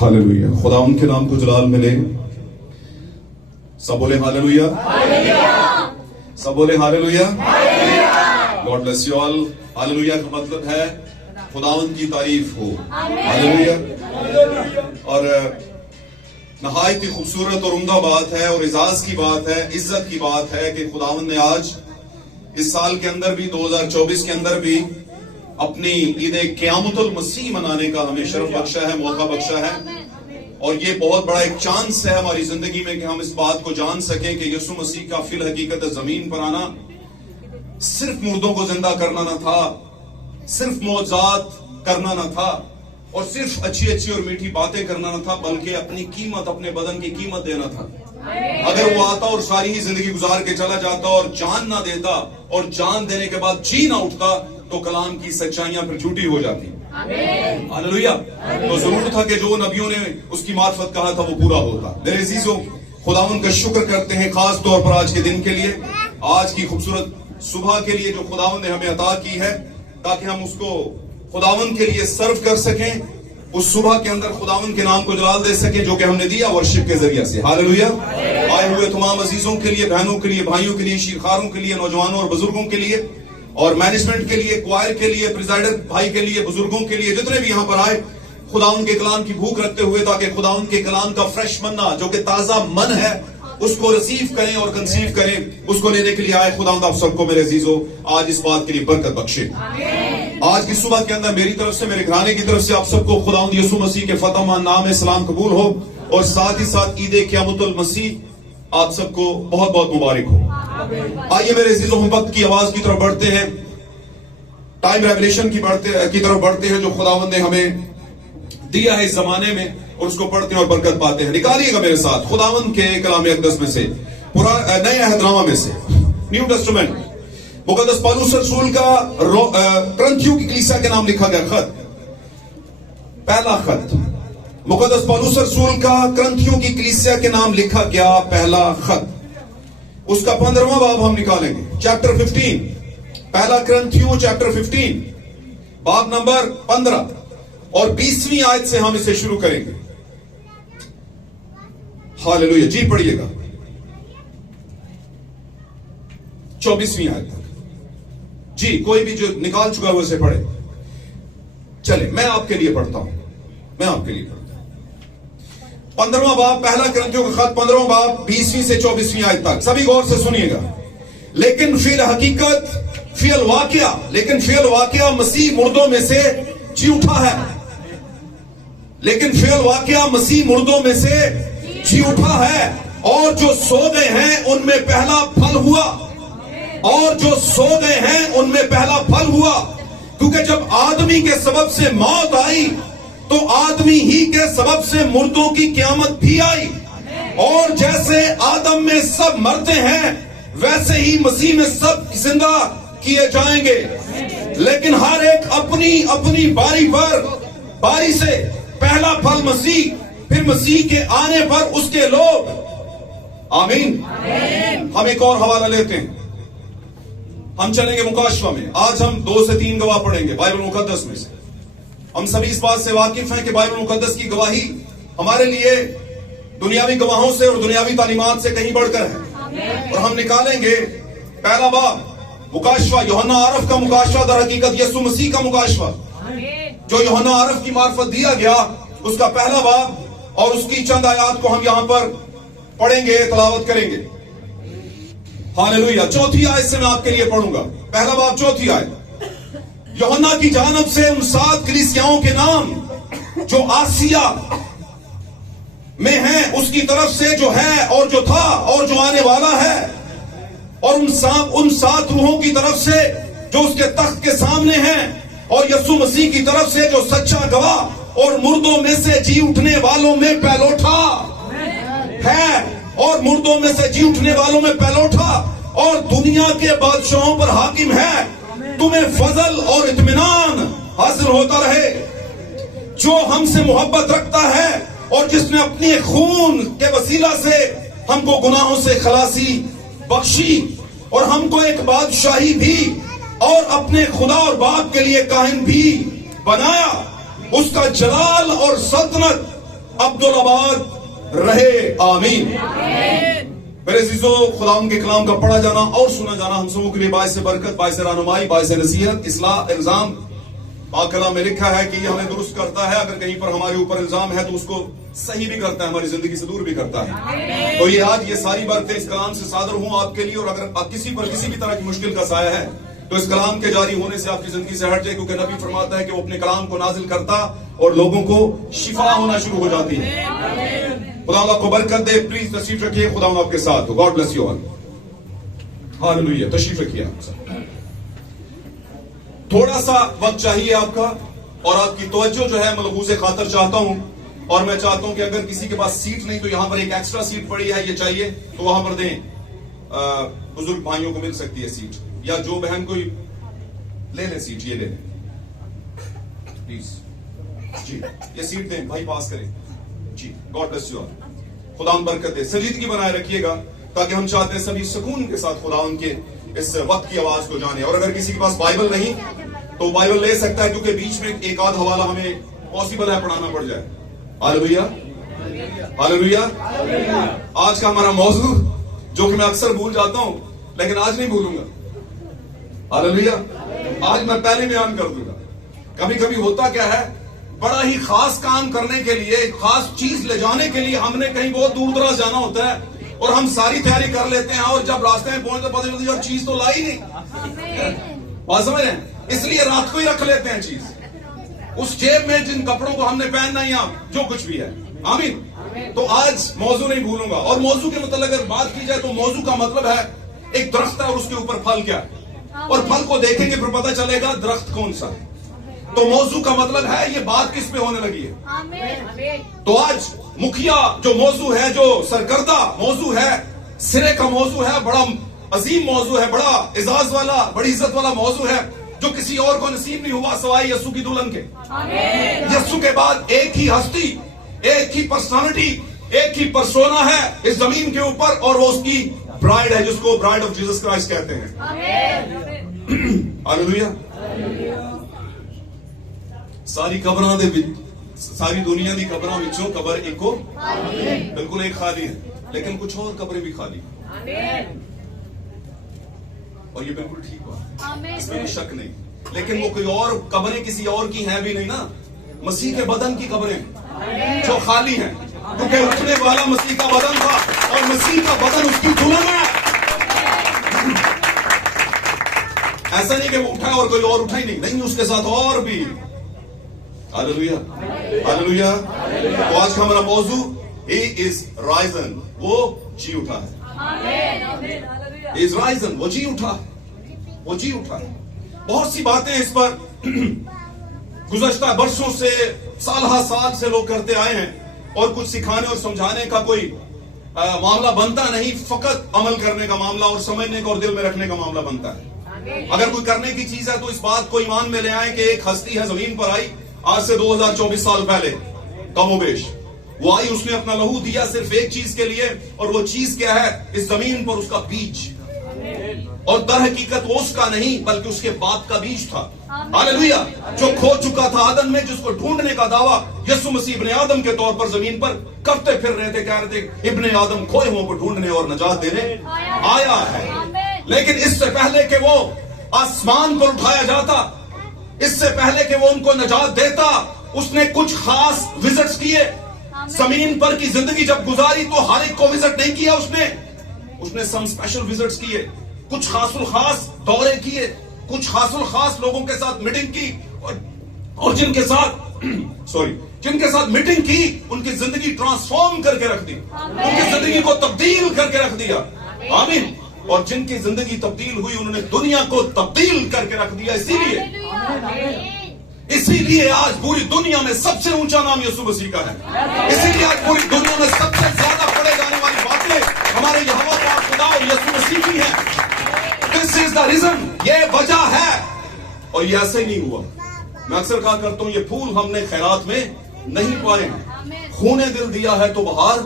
Hallelujah. खुदा उनके नाम को जलाल मिले। सब बोले हालेलुया, सब बोले hallelujah. God bless you all. Hallelujah का मतलब है खुदावंद की तारीफ हो। हालेलुया। और नहायत ही खूबसूरत और उम्दा बात है और इजाज की बात है, इज्जत की बात है कि खुदावंद ने आज इस साल के अंदर भी 2024 के अंदर भी अपनी ईद क़यामतुल मसीह मनाने का हमें शर्फ बख्शा है, मौका बख्शा है। और ये बहुत बड़ा एक चांस है हमारी जिंदगी में कि हम इस बात को जान सकें कि यीशु मसीह का फिल हकीकत जमीन पर आना सिर्फ मुर्दों को जिंदा करना ना था, सिर्फ मौजात करना ना था और सिर्फ अच्छी अच्छी और मीठी बातें करना ना था, बल्कि अपनी कीमत, अपने बदन की कीमत देना था। अगर वो आता और सारी ही जिंदगी गुजार के चला जाता और जान ना देता और जान देने के बाद जी ना उठता तो कलाम की सच्चाइयां फिर झूठी हो जाती। हालेलुया। तो जरूर था कि जो नबियों ने उसकी मार्फत कहा था वो पूरा होता। मेरे अजीजों, खुदावन का शुक्र करते हैं खास तौर पर आज के दिन के लिए, आज की खूबसूरत सुबह के लिए जो खुदावन ने हमें अता की है, ताकि हम उसको खुदावन के लिए सर्व कर सकें, उस सुबह के अंदर खुदावन के नाम को जलाल दे सकें जो कि हमने दिया वर्शिप के जरिए से। हालेलुया। आए हुए तमाम अजीजों के लिए, बहनों के लिए, भाइयों के लिए, शीरखारों के लिए, नौजवानों और बुजुर्गों के लिए और मैनेजमेंट के लिए, क्वायर के लिए, प्रिजाइडर भाई के लिए, बुजुर्गों के लिए, जितने भी यहाँ पर आए, खुदावन के कलाम की भूख रखते हुए, ताकि खुदावन के कलाम का फ्रेश मन्ना जो कि ताजा मन है उसको रिसीव करें और कंसीव करें, उसको लेने के लिए आए। खुदावंद आप सबको मेरे अजीजों आज इस बात के लिए बरकत बख्शे। आज की सुबह के अंदर मेरी तरफ से, मेरे घराने की तरफ से आप सबको खुदावंद यीशु मसीह के फतहमान नाम में सलाम कबूल हो और साथ ही साथ ईद क़यामतुल मसीह आप सबको बहुत बहुत मुबारक हो। आइए मेरे अजीजों, हम वक्त की आवाज की तरफ बढ़ते हैं, टाइम रेवलेशन की तरफ बढ़ते हैं जो खुदावंद ने हमें दिया है इस जमाने में, और उसको पढ़ते हैं और बरकत पाते हैं। निकालिएगा मेरे साथ खुदावंद के कलाम अक़दस में से, नए अहदनामा में से, न्यू टेस्टामेंट, मुक़द्दस पौलुस रसूल का करंथियों की कलीसिया के नाम लिखा गया खत, पहला खत, मुक़द्दस पौलुस रसूल का करंथियों की कलीसिया के नाम लिखा गया पहला खत, उसका 15वां बाब हम निकालेंगे, चैप्टर 15, पहला करंथियों चैप्टर 15 बाब नंबर 15 और 20वीं आयत से हम इसे शुरू करेंगे। हालेलुया। जी पढ़िएगा 24वीं आयत तक। जी कोई भी जो निकाल चुका है वो इसे पढ़े। चले मैं आपके लिए पढ़ता हूं, मैं आपके लिए पढ़ता हूं। 15वां बाब, पहला करंथियों का खत 15वां बाब 20वीं से 24वीं आयत तक। सभी गौर से सुनिएगा। लेकिन फिर हकीकत, फिल वाकया, लेकिन फिल वाकया मसीह मुर्दों में से जी उठा है। लेकिन फिल वाकया मसीह मुर्दों में से जी उठा है और जो सो गए हैं उनमें पहला फल हुआ, और जो सो गए हैं उनमें पहला फल हुआ। क्योंकि जब आदमी के सबब से मौत आई तो आदमी ही के सबब से मुर्दों की क़यामत भी आई। और जैसे आदम में सब मरते हैं वैसे ही मसीह में सब जिंदा किए जाएंगे, लेकिन हर एक अपनी अपनी बारी पर, बारी से, पहला फल मसीह, फिर मसीह के आने पर उसके लोग। आमीन। हम एक और हवाला लेते हैं, हम चलेंगे मुकाशवा में। आज हम 2 से 3 गवाह पढ़ेंगे बाइबल मुकद्दस में से। हम सभी इस बात से वाकिफ हैं कि बाइबल मुकद्दस की गवाही हमारे लिए दुनियावी गवाहों से और दुनियावी तालीमात से कहीं बढ़कर है। और हम निकालेंगे पहला बाब, मुकाशवा, यूहन्ना आरफ का मुकाशवा, दर हकीकत यीशु मसीह का मुकाशवा जो यूहन्ना आरफ की मार्फत दिया गया, उसका पहला बाब, और उसकी चंद आयात को हम यहां पर पढ़ेंगे, तलावत करेंगे। हालेलुया। 4थी आयत से मैं आपके लिए पढ़ूंगा, पहला बाब 4थी आयत। यूहन्ना की जानब से उन 7 कलीसियाओं के नाम जो आसिया में हैं, उसकी तरफ से जो है और जो था और जो आने वाला है, और उन 7 रूहों की तरफ से जो उसके तख्त के सामने हैं, और यीशु मसीह की तरफ से जो सच्चा गवाह और मुर्दों में से जी उठने वालों में पहलौठा है, और मुर्दों में से जी उठने वालों में पहलौठा और दुनिया के बादशाहों पर हाकिम है। तुम्हें फजल और इत्मीनान हासिल होता रहे जो हमसे मोहब्बत रखता है और जिसने अपने खून के वसीला से हमको गुनाहों से खलासी बख्शी और हमको एक बादशाही भी और अपने खुदा और बाप के लिए काहिन भी बनाया। उसका जलाल और सल्तनत अब्दुल रहे। आमीन। मेरे अजीजों, खुदाम के कलाम का पढ़ा जाना और सुना जाना हम सबों के लिए बायस बरकत, बायस रहनुमाई, बायस नसीहत, इस्लाह, इल्जाम। पाक कलाम में लिखा है कि ये हमें दुरुस्त करता है, अगर कहीं पर हमारे ऊपर इल्जाम है तो उसको सही भी करता है, हमारी जिंदगी से दूर भी करता है। तो ये आज ये सारी बातें इस कलाम से सादर हूं आपके लिए। और अगर आप किसी पर किसी भी तरह की मुश्किल का साया है तो इस कलाम के जारी होने से आपकी जिंदगी से हट जाए, क्योंकि नबी फरमाता है कि वो अपने कलाम को नाजिल करता और लोगों को शिफा होना शुरू हो जाती है। खुदा आपको बरकत दे। प्लीज तशरीफ रखिए, खुदा आपके साथ हो। God bless you all. Hallelujah. तशरीफ रखिए। थोड़ा सा वक्त चाहिए आपका और आपकी तवज्जो जो है मलहूज़े खातर चाहता हूं। और मैं चाहता हूं कि अगर किसी के पास सीट नहीं तो यहां पर एक एक्स्ट्रा सीट पड़ी है, ये चाहिए तो वहां पर दें। बुजुर्ग भाइयों को मिल सकती है सीट, या जो बहन कोई ले ले सीट, ये ले ले प्लीज जी, ये सीट दें भाई, पास करें जी। God bless you all. खुदा बरकत दे। संजीदगी बनाए रखिएगा, ताकि हम चाहते हैं सभी सुकून के साथ खुदा उनके इस वक्त की आवाज को जाने। और अगर किसी के पास बाइबल नहीं तो बाइबल ले सकता है, क्योंकि बीच में एक आध हवाला हमें पॉसिबल है पढ़ाना पड़ जाए। Hallelujah, hallelujah. आज का हमारा मौजू, जो कि मैं अक्सर भूल जाता हूं लेकिन आज नहीं भूलूंगा। हालेलुया। आज मैं पहले बयान कर दूंगा। कभी कभी होता क्या है, बड़ा ही खास काम करने के लिए, खास चीज ले जाने के लिए हमने कहीं बहुत दूर दराज जाना होता है और हम सारी तैयारी कर लेते हैं और जब रास्ते में पहुंचते पता चलती है चीज तो लाई नहीं। बात समझ रहे हैं? इसलिए रात को ही रख लेते हैं चीज उस जेब में जिन कपड़ों को हमने पहनना या जो कुछ भी है। आमीन। तो आज मौजू नहीं भूलूंगा। और मौजू के मतलब अगर बात की जाए तो मौजू का मतलब है एक दरख्त है और उसके ऊपर फल क्या है, और फल को देखेंगे फिर पता चलेगा दरख्त कौन सा है। तो मौजू का मतलब है ये बात किस पे होने लगी है। तो आज मुखिया जो मौजू है, जो सरकर्दा मौजू है, सिरे का मौजू है, बड़ा अजीम मौजू है, बड़ा इजाज वाला, बड़ी इज्जत वाला मौजू है, जो किसी और को नसीब नहीं हुआ सवाई यस्सु की दुल्हन के। यस्सु के बाद एक ही हस्ती, एक ही पर्सनालिटी, एक ही पर्सोना है इस जमीन के ऊपर, और वो उसकी ब्राइड है, जिसको ब्राइड ऑफ जीसस क्राइस्ट कहते हैं। हालेलुया। सारी कबरां दे विच, सारी दुनिया दी कबरां विचों कबर एको बिल्कुल एक खाली है, लेकिन कुछ और कब्रें भी खाली हैं। और ये बिल्कुल ठीक बात है, इसमें भी शक नहीं। लेकिन वो कोई और कब्रें किसी और की हैं भी नहीं ना, मसीह के बदन की कब्रें जो खाली हैं, क्योंकि उठने वाला मसीह का बदन था और मसीह का बदन उसकी दुल्हन है। ऐसा नहीं कि वो उठा और कोई और उठा ही नहीं, उसके साथ और भी। Hallelujah, hallelujah. तो आज का हमारा मौजू ही इज राइजन, वो जी उठा है। इज राइजन, वो जी उठा, वो जी उठा है। बहुत सी बातें इस पर गुज़श्ता वर्षों से, साल से लोग करते आए हैं, और कुछ सिखाने और समझाने का कोई मामला बनता नहीं, फकत अमल करने का मामला और समझने का और दिल में रखने का मामला बनता है। अगर कोई करने की चीज है तो इस बात को ईमान में ले आए कि एक हस्ती है जमीन पर आई आज से 2024 साल पहले, कमोबेश वो आई, उसने अपना लहू दिया सिर्फ एक चीज के लिए, और वो चीज क्या है, इस जमीन पर उसका बीज। और दर हकीकत वो उसका नहीं बल्कि उसके बाप का बीज था। हालेलुया। जो खो चुका था आदम में, जिसको ढूंढने का दावा यीशु मसीह इब्ने आदम के तौर पर जमीन पर करते फिर रहे थे, कह रहे थे इब्ने आदम खोए हुओं को ढूंढने और नजात देने आया है। लेकिन इससे पहले कि वो आसमान पर उठाया जाता, इससे पहले कि वो उनको नजात देता, उसने कुछ खास विजिट्स किए। जमीन पर की जिंदगी जब गुजारी तो हर एक को विजिट नहीं किया उसने सम स्पेशल विजिट्स किए, कुछ खासुल खास दौरे किए, कुछ खासुल खास लोगों के साथ मीटिंग की, और जिनके साथ मीटिंग की उनकी जिंदगी ट्रांसफॉर्म करके रख दी, उनकी जिंदगी को तब्दील करके रख दिया। आमीन। और जिनकी जिंदगी तब्दील हुई उन्होंने दुनिया को तब्दील करके रख दिया। इसीलिए आज पूरी दुनिया में सबसे ऊंचा नाम यीशु मसीह का है। इसीलिए आज पूरी दुनिया में सबसे ज्यादा पढ़े जाने वाली बातें हमारे यहोवा पाक खुदा और यीशु मसीह की है। दिस इज द रीजन, ये वजह है। और ये ऐसे नहीं हुआ। मैं अक्सर कहा करता हूं, ये फूल हमने खैरात में नहीं पाए हैं, खूने दिल दिया है तो बहार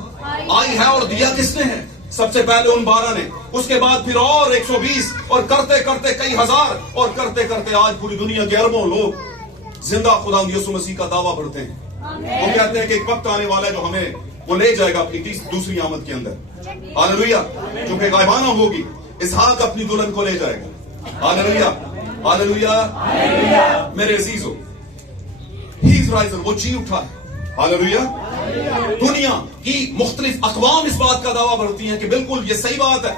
आई है। और दिया किसने है? सबसे पहले उन 12 ने, उसके बाद फिर और 120, और करते करते कई हजार, और करते करते आज पूरी दुनिया के अरबों लोग जिंदा खुदा यीशु मसीह का दावा करते हैं। वो कहते हैं कि एक वक्त आने वाला है जो हमें वो ले जाएगा अपनी दूसरी आमद के अंदर। हालेलुया। जो कि गायबाना होगी, इसहाक अपनी दुल्हन को ले जाएगा। Hallelujah, hallelujah. मेरे अजीजों, ही इज राइजर, वो जी उठा है। हालेलुया। दुनिया की मुख्तलिफ अक़वाम इस बात का दावा करती हैं कि बिल्कुल ये सही बात है,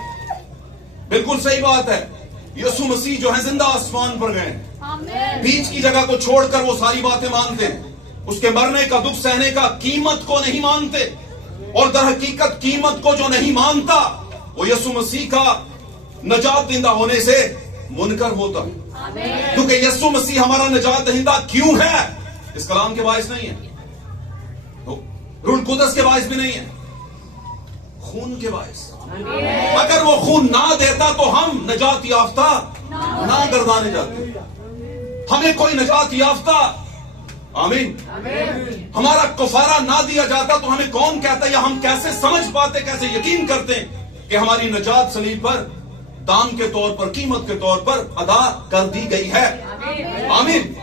बिल्कुल सही बात है, यीशु मसीह जो है जिंदा आसमान पर गए। बीच की जगह को छोड़कर वो सारी बातें मानते हैं। उसके मरने का, दुख सहने का, कीमत को नहीं मानते। और दर हकीकत कीमत को जो नहीं मानता वो यीशु मसीह का नजात दहिंदा होने से मुनकर होता है। क्योंकि यीशु मसीह हमारा नजात दहिंदा क्यों है? इस कलाम के बायस नहीं है, तो रूह कुदस के बायस भी नहीं है, खून के बायस। अगर वो खून ना देता तो हम नजात याफ्ता ना गर्दाने जाते। हमें कोई नजात याफ्ता, आमीन, हमारा कफारा ना दिया जाता तो हमें कौन कहता, या हम कैसे समझ पाते, कैसे यकीन करते कि हमारी नजात सलीब पर दाम के तौर पर, कीमत के तौर पर अदा कर दी गई है। आमीन।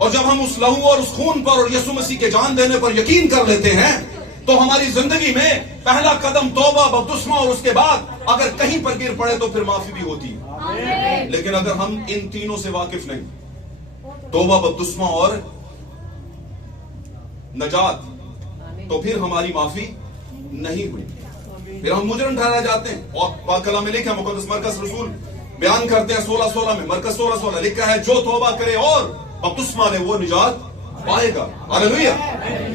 और जब हम उस लहू और उस खून पर और यीशु मसीह के जान देने पर यकीन कर लेते हैं तो हमारी जिंदगी में पहला कदम तौबा, बपतिस्मा, और उसके बाद अगर कहीं पर गिर पड़े तो फिर माफी भी होती है। लेकिन अगर हम इन तीनों से वाकिफ नहीं, तौबा, बपतिस्मा और नजात, तो फिर हमारी माफी नहीं हुई, फिर हम मुजरिम ठहरा जाते हैं। और पाक कलाम में लिखा, मुकद्दस मरकस रसूल बयान करते हैं 16:16 में, मरकस 16:16 लिखा है, जो तौबा करे और बपतिस्मा ले वो निजात पाएगा। हालेलुया।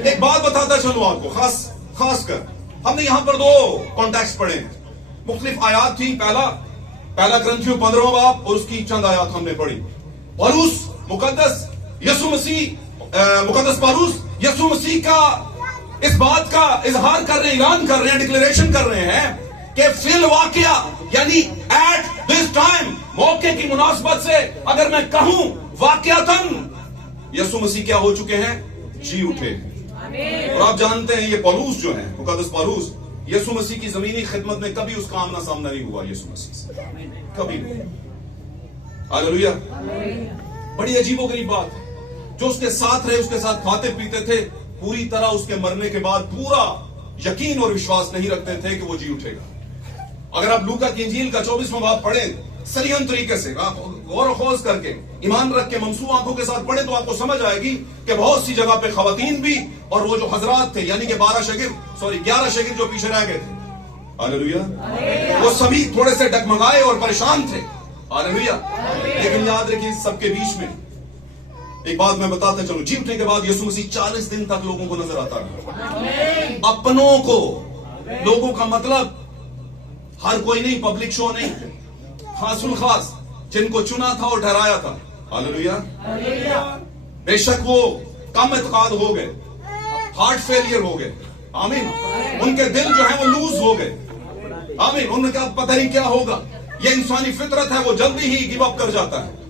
एक बात बताता चलूं आपको, खास कर हमने यहां पर 2 कॉन्टेक्स्ट पढ़े हैं, मुख्तलिफ आयात थी। पहला ग्रंथियों 15वां बाब और उसकी चंद आयात हमने पढ़ी। पौलुस मुकद्दस यीशु मसीह, मुकद्दस पौलुस यीशु मसीह का इस बात का इजहार कर रहे हैं, ऐलान कर रहे हैं, डिक्लेरेशन कर रहे हैं कि फिल वाकया, यानी एट दिस टाइम, मौके की मुनासबत से अगर मैं कहूं, वाकयातन यीशु मसीह क्या हो चुके हैं? जी उठे हैं। और आप जानते हैं ये पौलुस जो है, मुकद्दस पौलुस, यीशु मसीह की जमीनी खिदमत में कभी उसका आमना सामना नहीं हुआ यीशु मसीह से, कभी नहीं। हालेलुया। बड़ी अजीबोगरीब बात है, जो उसके साथ रहे, उसके साथ खाते पीते थे, पूरी तरह उसके मरने के बाद पूरा यकीन और विश्वास नहीं रखते थे कि वो जी उठेगा। अगर आप लूका की इंजील का 24वां बाब पढ़ें सलीम तरीके से, गौर खौज करके, ईमान रख के, ममसू आंखों के साथ पढ़े, तो आपको समझ आएगी कि बहुत सी जगह पे खवातीन भी और वो जो हजरात थे, यानी कि 11 शागिर्द जो पीछे रह गए थे, हालेलुया, वो सभी थोड़े से डगमगाए और परेशान थे। हालेलुया। लेकिन याद रखिए, सबके बीच में एक बात मैं बताता चलूं, जी उठने के बाद यीशु मसीह 40 दिन तक लोगों को नजर आता है। अपनों को, लोगों का मतलब हर कोई नहीं, पब्लिक शो नहीं, खासुल खास जिनको चुना था और ठहराया था। हालेलुया। बेशक वो कम एतकाद हो गए, हार्ट फेलियर हो गए, आमीन, उनके दिल जो है वो लूज हो गए, आमीन, उन्होंने कहा पता नहीं क्या होगा, ये इंसानी फितरत है, वो जल्दी ही गिव अप कर जाता है,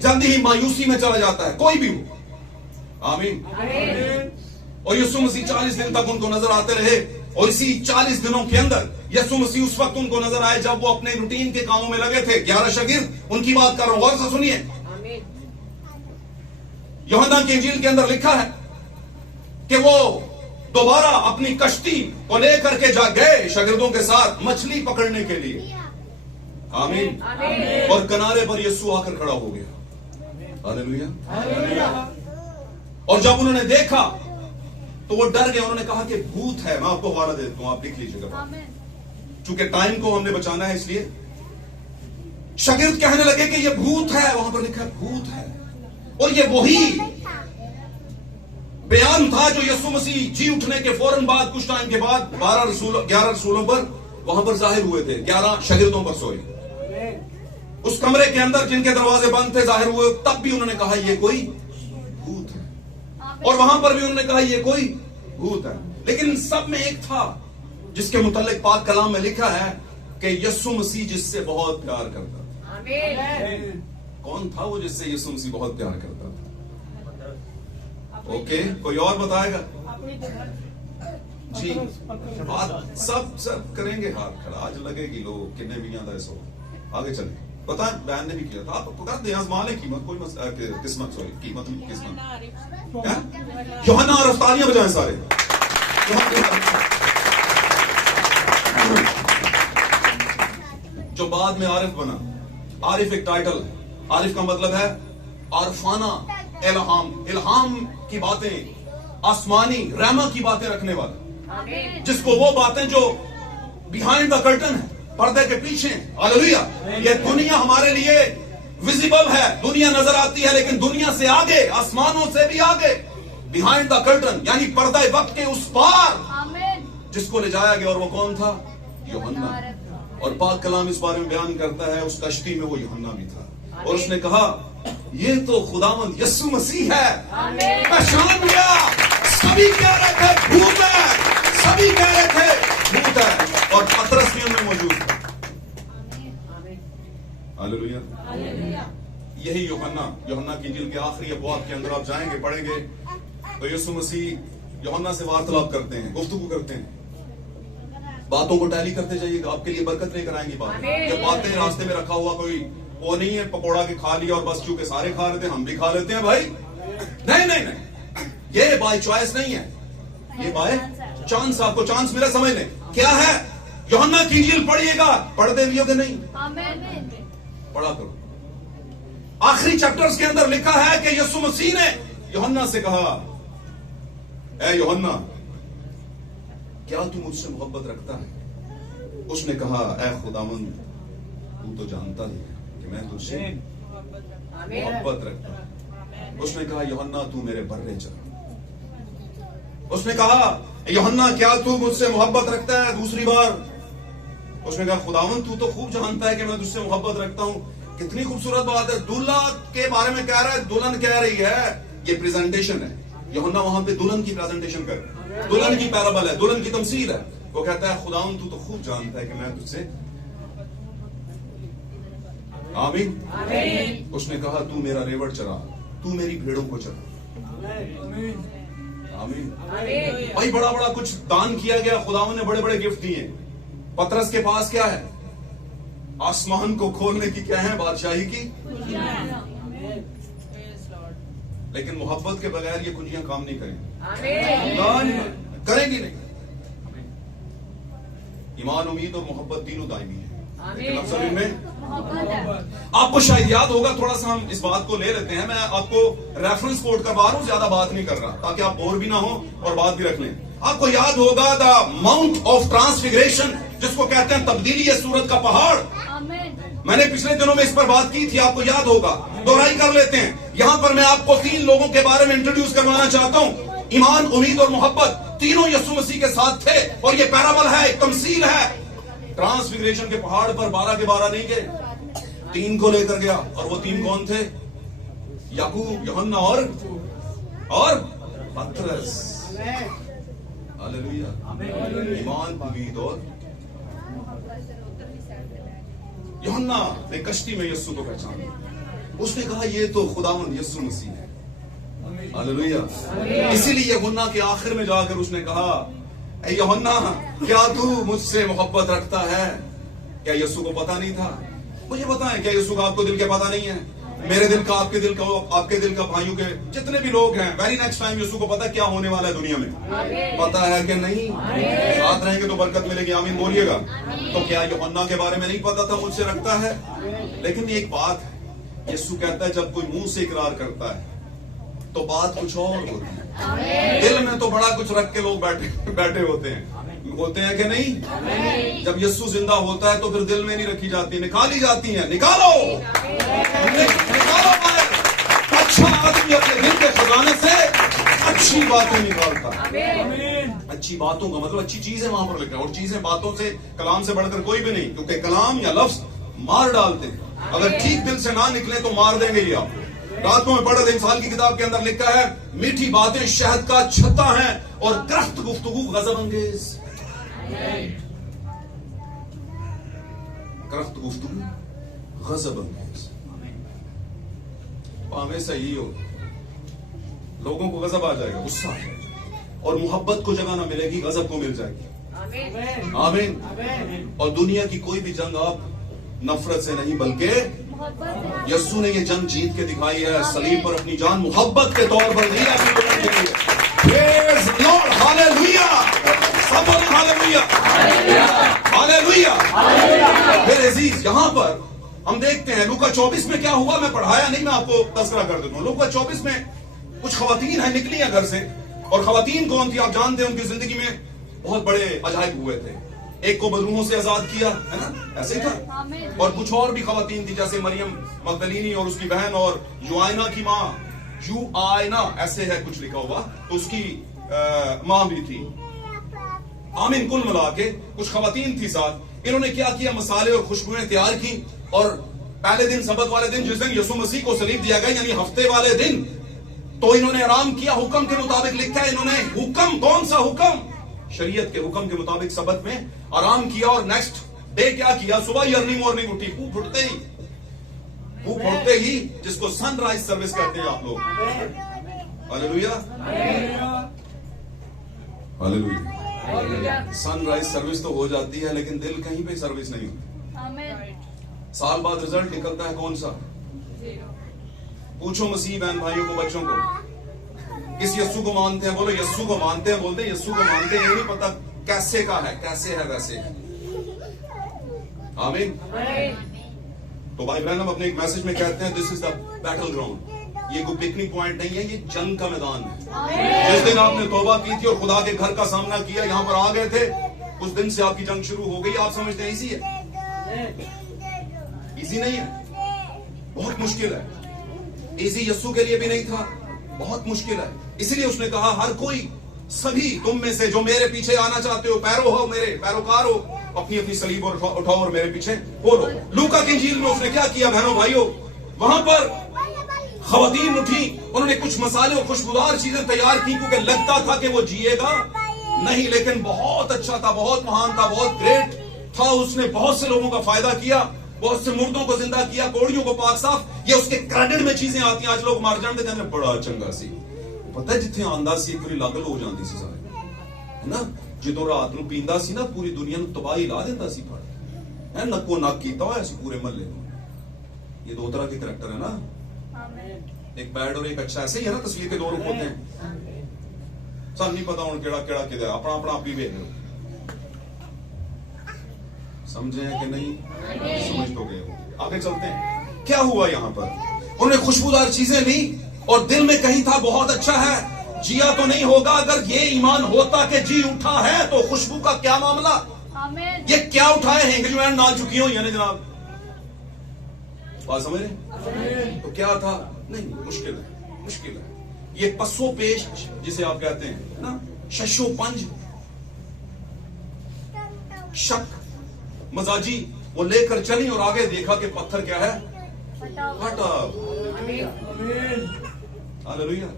जल्दी ही मायूसी में चला जाता है, कोई भी हो, आमीन। और यीशु मसीह 40 दिन तक उनको नजर आते रहे, और इसी 40 दिनों के अंदर यीशु मसीह उस वक्त उनको नजर आए जब वो अपने रूटीन के कामों में लगे थे। 11 शागिर्द, उनकी बात कर रहा हूं, गौर से सुनिए। यूहन्ना की इंजील के अंदर लिखा है कि वो दोबारा अपनी कश्ती को लेकर के जा गए शागिर्दों के साथ मछली पकड़ने के लिए, आमीन, और किनारे पर यीशु आकर खड़ा हो गया। हालेलुया। और जब उन्होंने देखा तो वो डर गए, उन्होंने कहा कि भूत है। मैं आपको हवाला दे देता हूं, आप लिख लीजिएगा, चूंकि टाइम को हमने बचाना है इसलिए। शागिर्द कहने लगे कि ये भूत है, वहां पर लिखा है भूत है, और ये वही बयान था जो यीशु मसीह जी उठने के फौरन बाद, कुछ टाइम के बाद 11 रसूलों पर वहां पर जाहिर हुए थे, 11 शागिर्दों पर सोए उस कमरे के अंदर जिनके दरवाजे बंद थे, जाहिर हुए, तब भी उन्होंने कहा ये कोई भूत है, और वहां पर भी उन्होंने कहा ये कोई भूत है। लेकिन सब में एक था जिसके मुतालिक पाक कलाम में लिखा है कि यीशु मसीह जिससे बहुत प्यार करता था। आमीन। कौन था वो जिससे यीशु मसीह बहुत प्यार करता था? ओके, कोई और बताएगा? जी, हाथ सब करेंगे, हाथ खड़ा आज लगेगी, लोग किन्ने भी याद है, सो आगे चले। पता है बयान ने भी किया था, आप कर दें आजमा लें कीमत, कोई किस्मत, सॉरी कीमत किस्मत, यूहन्ना और अफ्तारियां बजाएं सारे। जो बाद में आरिफ बना, आरिफ एक टाइटल, आरिफ का मतलब है आरफाना, इल्हाम, इल्हाम की बातें, आसमानी रहमा की बातें रखने वाला, जिसको वो बातें जो बिहाइंड द कर्टन है, पर्दे के पीछे, हालेलुया। ये दुनिया हमारे लिए विजिबल है, दुनिया नजर आती है, लेकिन दुनिया से आगे, आसमानों से भी आगे, बिहाइंड द कर्टन यानी पर्दा वक्त के उस पार जिसको ले जाया गया, और वो कौन था? यूहन्ना। और पाक कलाम इस बारे में बयान करता है, उस कश्ती में वो यूहन्ना भी था, और उसने कहा ये तो खुदावंद यीशु मसीह है। पहचान लिया, सभी कह रहे थे भूत है, सभी कह रहे थे भूत है, और पतरस भी उनमें मौजूद था। हालेलुया। यही यूहन्ना की इंजील के आखिरी अबवाब के अंदर आप जाएंगे, पढ़ेंगे तो यीशु मसीह यूहन्ना से वार्तालाप करते हैं, गुफ्तगू करते हैं, बातों को टैली करते जाइएगा, आपके लिए बरकत लेकर आएंगी बात। जब बातें रास्ते में रखा हुआ कोई वो नहीं है पकोड़ा के खा लिया और बस चूंकि सारे खा रहे थे हम भी खा लेते हैं भाई, नहीं नहीं नहीं, ये बाय चॉइस नहीं है, ये बाय चांस, आपको चांस मिला समझने। क्या है? यूहन्ना की इंजील पढ़िएगा, पढ़ते भी हो कि नहीं? पढ़ा करो। आखिरी चैप्टर्स के अंदर लिखा है कि यीशु मसीह ने यूहन्ना से कहा, ए यूहन्ना क्या तू मुझसे मोहब्बत रखता है? उसने कहा, ए खुदावंद तू तो जानता ही है कि मैं तुझसे मोहब्बत रखता हूं। उसने कहा, यूहन्ना तू मेरे बर्रे चल। उसने कहा, यूहन्ना क्या तू मुझसे मोहब्बत रखता है? दूसरी बार उसने कहा, खुदावंद तू तो खूब जानता है कि मैं तुझसे मोहब्बत रखता हूं। कितनी खूबसूरत बात है, दूल्हा के बारे में कह रहा है, दुल्हन कह रही है, ये प्रेजेंटेशन है। यूहन्ना वहां पे दुल्हन की प्रेजेंटेशन कर रहा है, दुल्हन की पैराबल है, दुल्हन की तमसील है। वो कहता है, खुदावंद तू तो खूब जानता है कि मैं तुझसे, आमीन। उसने कहा, तू मेरा रेवड़ चरा, तू मेरी भेड़ों को चरा, आमीन। भाई बड़ा बड़ा कुछ दान किया गया, खुदावंद ने बड़े बड़े गिफ्ट दिए। पतरस के पास क्या है? आसमान को खोलने की क्या है? बादशाही की। लेकिन मोहब्बत के बगैर ये कुंजियां काम नहीं करेंगी, करेंगी नहीं। ईमान, उम्मीद और मोहब्बत तीनों दायमी है, लेकिन अफसर में आपको शायद याद होगा, थोड़ा सा हम इस बात को ले लेते हैं, मैं आपको रेफरेंस कोट करवा रहा हूं, ज्यादा बात नहीं कर रहा, ताकि आप बोर भी ना हो और बात भी रख लें। आपको याद होगा द माउंट ऑफ ट्रांसफिगरेशन, जिसको कहते हैं तब्दीली है सूरत का पहाड़। मैंने पिछले दिनों में इस पर बात की थी, आपको याद होगा, दोहराई कर लेते हैं। यहां पर मैं आपको 3 लोगों के बारे में इंट्रोड्यूस करवाना चाहता हूं। ईमान, उम्मीद और मोहब्बत तीनों यीशु मसीह के साथ थे, और ये पैराबल है, एक तमसील है। ट्रांसफिगरेशन के पहाड़ पर 12 के 12 नहीं गए, 3 को लेकर गया, और वो 3 कौन थे? याकूब, यूहन्ना और पतरस। हालेलुया। ईमान, उम्मीद और यूहन्ना ने कश्ती में यीशु को पहचाना। उसने कहा, ये तो खुदावंद यीशु मसीह है। हालेलुया। इसीलिए यूहन्ना के आखिर में जाकर उसने कहा, ए यूहन्ना क्या तू मुझसे मोहब्बत रखता है? क्या यीशु को पता नहीं था? मुझे पता है, क्या यीशु का आपको दिल के पता नहीं है? मेरे दिल का, आपके दिल का, आपके दिल का, भाइयों के जितने भी लोग हैं, वेरी नेक्स्ट टाइम यीशु को पता क्या होने वाला है दुनिया में, पता है कि नहीं? साथ रहेंगे तो बरकत मिलेगी, आमीन बोलिएगा। तो क्या यूहन्ना के बारे में नहीं पता था मुझसे रखता है? लेकिन एक बात है, यीशु कहता है जब कोई मुंह से इकरार करता है तो बात कुछ और होती है, दिल में तो बड़ा कुछ रख के लोग बैठे होते हैं कि नहीं? जब यीशु जिंदा होता है तो फिर दिल में नहीं रखी जाती, निकाली जाती है। निकालो, निकालो बाहर। अच्छा आदमी अपने दिल के खजाने से अच्छी बातें निकालता है। अच्छी बातों का मतलब अच्छी चीजें वहां पर लिखा है, और चीजें बातों से, कलाम से बढ़कर कोई भी नहीं, क्योंकि कलाम या लफ्ज मार डालते हैं। अगर ठीक दिल से ना निकले तो मार देंगे ये आपको। रात को मैं पढ़ा था, इंसान की किताब के अंदर लिखा है, मीठी बातें शहद का छत्ता है, और ग्रफ्त गुफ्तगू गजब अंगेज। ग्रफ्त गुफ्तगू गजब अंगेज। हमेशा यही हो, लोगों को गजब आ जाएगा, गुस्सा आ जाएगा, और मोहब्बत को जगह ना मिलेगी, गजब को मिल जाएगी। आमीन। और दुनिया की कोई भी जंग आप नफरत से नहीं बल्कि यस्सु ने ये जंग जीत के दिखाई है। सलीब पर अपनी जान मोहब्बत के तौर पर दी अपने लोगों के लिए। Praise Lord, hallelujah. सब बोले हालेलुया, हालेलुया। फिर अजीज यहां पर हम देखते हैं लूका 24 में क्या हुआ। मैं पढ़ाया नहीं, मैं आपको तस्करा कर देता हूं। लूका 24 में कुछ खवातीन है निकली हैं घर से, और खवातीन कौन थी आप जानते हैं। उनकी जिंदगी में बहुत बड़े अजायब हुए थे। एक को बदरूहों से आजाद किया, है ना, ऐसे ही था। और कुछ और भी खवातीन थी, जैसे मरियम मगदलीनी और उसकी बहन, और युआइना की माँ, युआइना ऐसे है कुछ लिखा हुआ, तो उसकी माँ भी थी। आमीन। कुल मिला के कुछ खवातीन थी साथ। इन्होंने क्या किया, मसाले और खुशबुएं तैयार की, और पहले दिन सबत वाले दिन जिस दिन यीशु मसीह को सलीब दिया गया, यानी हफ्ते वाले दिन, तो इन्होंने आराम किया। हुक्म के मुताबिक लिखा है इन्होंने, हुक्म कौन सा हुक्म, शरीयत के हुक्म के मुताबिक सबत में आराम किया। और नेक्स्ट डे क्या किया, सुबह ही अर्ली मॉर्निंग उठी, फूक फुटते ही जिसको सनराइज सर्विस कहते हैं आप लोग। Hallelujah, hallelujah. सनराइज सर्विस तो हो जाती है, लेकिन दिल कहीं पे सर्विस नहीं होती। साल बाद रिजल्ट निकलता है कौन सा, पूछो मसीह बहन भाइयों को, बच्चों को, किस यस्सु को मानते हैं, बोलो यस्सु को मानते हैं। बोलते हैं यस्सु को मानते हैं, ये नहीं पता कैसे का है, कैसे है वैसे। आमीन। तो भाई बहन, हम अपने एक मैसेज में कहते हैं this is the battle ground. ये कोई पिकनिक पॉइंट नहीं है, ये जंग का मैदान है। जिस दिन आपने तौबा की थी और खुदा के घर का सामना किया, यहां पर आ गए थे, उस दिन से आपकी जंग शुरू हो गई। आप समझते हैं इजी है? इजी नहीं है, बहुत मुश्किल है। इजी यस्सु के लिए भी नहीं था, बहुत मुश्किल है। इसलिए उसने कहा हर कोई, सभी तुम में से जो मेरे पीछे आना चाहते हो, पैरो हो, मेरे पैरोकार हो, अपनी अपनी सलीब और उठाओ और मेरे पीछे हो लो। लूका की इंजील में उसने क्या किया बहनों भाइयों, वहां पर खवातीन उठी, उन्होंने कुछ मसाले और खुशबूदार चीजें तैयार की, क्योंकि लगता था कि वो जिएगा नहीं, लेकिन बहुत अच्छा था, बहुत महान था, बहुत ग्रेट था। उसने बहुत से लोगों का फायदा किया, बहुत से मुर्दों को जिंदा किया, कोड़ियों को पाक साफ। ये उसके क्रेडिट में चीजें आती हैं। आज लोग मार जाते कहते बड़ा चंगा सी, पता है जिथे आंदा सी पूरी लागल हो जाती सी सारे, है ना। जो रात ਨੂੰ ਪੀਂਦਾ ਸੀ ना, पूरी दुनिया ਨੂੰ तबाही ला देता सी, है नक्को नक कीता होया सी पूरे महल्ले को। ये दो तरह के करैक्टर है ना, एक बैड और एक अच्छा। ऐसे ही है ना, तस्वीर के दो रूप होते हैं। सब नहीं पता हूं केड़ा केड़ा किदा, अपना अपना आप ही भेज लो। समझे हैं कि नहीं? समझ तो गए हो। आगे चलते हैं, क्या हुआ यहां पर। उन्होंने खुशबूदार चीजें ली, और दिल में कहीं था बहुत अच्छा है, जिया तो नहीं होगा। अगर ये ईमान होता कि जी उठा है, तो खुशबू का क्या मामला। ये क्या उठाए, हेंगरीमैन ना चुकी हो यानी जनाब, बात समझ रहे? तो क्या था, नहीं मुश्किल है, मुश्किल है। ये पसो पेश जिसे आप कहते हैं, है ना, शशो पंज, शक मजाजी, वो लेकर चली और आगे देखा कि पत्थर क्या है, हटा। हालेलुया।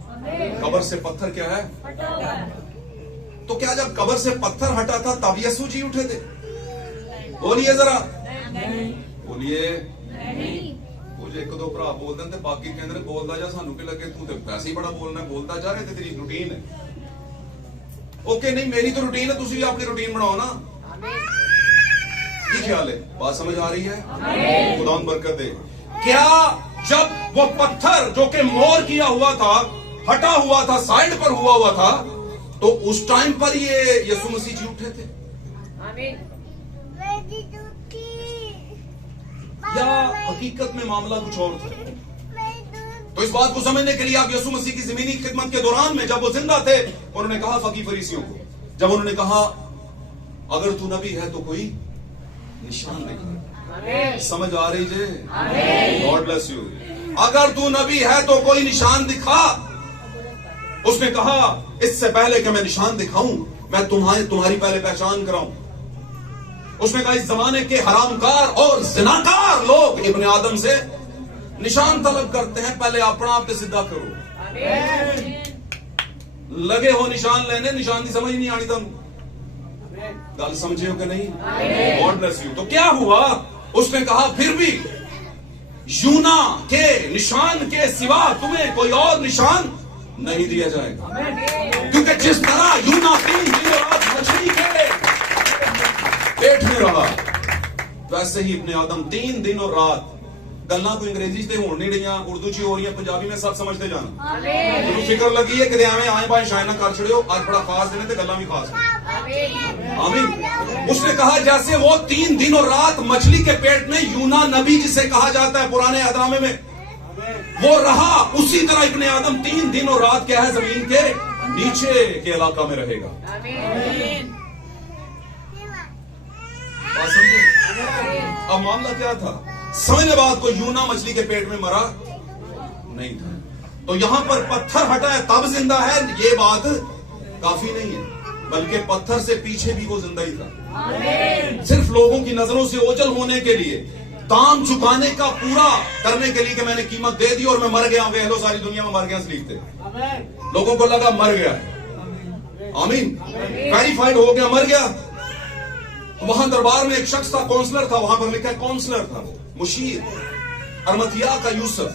कब्र से पत्थर क्या है, तो क्या जब कब्र से पत्थर हटा था तब यीशु जी उठे थे? बोलिए जरा, बोलिए। मुझे एक दो भरा बोल देते, बाकी कहते बोलता जा, सानू के लगे तू तो वैसे ही बड़ा बोलना, बोलता जा रहे थे, तेरी रूटीन है। ओके, नहीं मेरी तो रूटीन है, तुम भी अपनी रूटीन बनाओ ना। क्या ख्याल है, बात समझ आ रही है? खुदा बरकत दे। क्या जब वो पत्थर जो कि मोर किया हुआ था, हटा हुआ था, साइड पर हुआ था, तो उस टाइम पर ये यीशु मसीह जी उठे थे? या हकीकत में मामला कुछ और था? तो इस बात को समझने के लिए आप यीशु मसीह की जमीनी खिदमत के दौरान में, जब वो जिंदा थे, उन्होंने कहा फकीर फरीसियों को, जब उन्होंने कहा अगर तू नबी है तो कोई निशान दिखा। समझ आ रही जे? God bless you. अगर तू नबी है तो कोई निशान दिखा। उसने कहा इससे पहले कि मैं निशान दिखाऊं, मैं तुम्हारी पहले पहचान कराऊं। उसने कहा इस जमाने के हरामकार और जिनाकार लोग इब्ने आदम से निशान तलब करते हैं, पहले अपना आप सिद्धा करो। लगे हो निशान लेने, निशान की समझ नहीं आनी तुम। गल समझे हो कि नहीं? God bless you. तो क्या हुआ? उसने कहा फिर भी यूना के निशान के सिवा तुम्हें कोई और निशान नहीं दिया जाएगा, क्योंकि जिस तरह यूना 3 दिन रात मछली के पेट में रहा, वैसे ही इब्ने आदम 3 दिन और रात गल्ला कोई अंग्रेजी से हो नहीं रही, उर्दू च हो रही, पंजाबी में सब समझते जाना। तो फिक्र लगी है कि एवं आए बाएं शायना कर छड़ियो, आज बड़ा खास दिन है तो गल्ला भी खास है। आमीन। उसने कहा जैसे वो 3 दिन और रात मछली के पेट में यूना नबी जिसे कहा जाता है पुराने अहदनामे में वो रहा, उसी तरह इब्ने आदम 3 दिन और रात क्या है जमीन के नीचे के इलाका में रहेगा। बात समझे? अब मामला क्या था? समझने बाद को यूना मछली के पेट में मरा नहीं था, तो यहां पर पत्थर हटा है तब जिंदा है, ये बात काफी नहीं है, बल्कि पत्थर से पीछे भी वो जिंदा ही था। सिर्फ लोगों की नजरों से ओझल होने के लिए, दाम चुकाने का पूरा करने के लिए कि मैंने कीमत दे दी और मैं मर गया, वे सारी दुनिया में मर गया स्लीप थे, लोगों को लगा मर गया है। आमीन। वेरीफाइड हो गया, मर गया। वहां दरबार में एक शख्स था, काउंसलर था, वहां पर लिखा काउंसलर था, मुशीर अरमतिया का यूसुफ,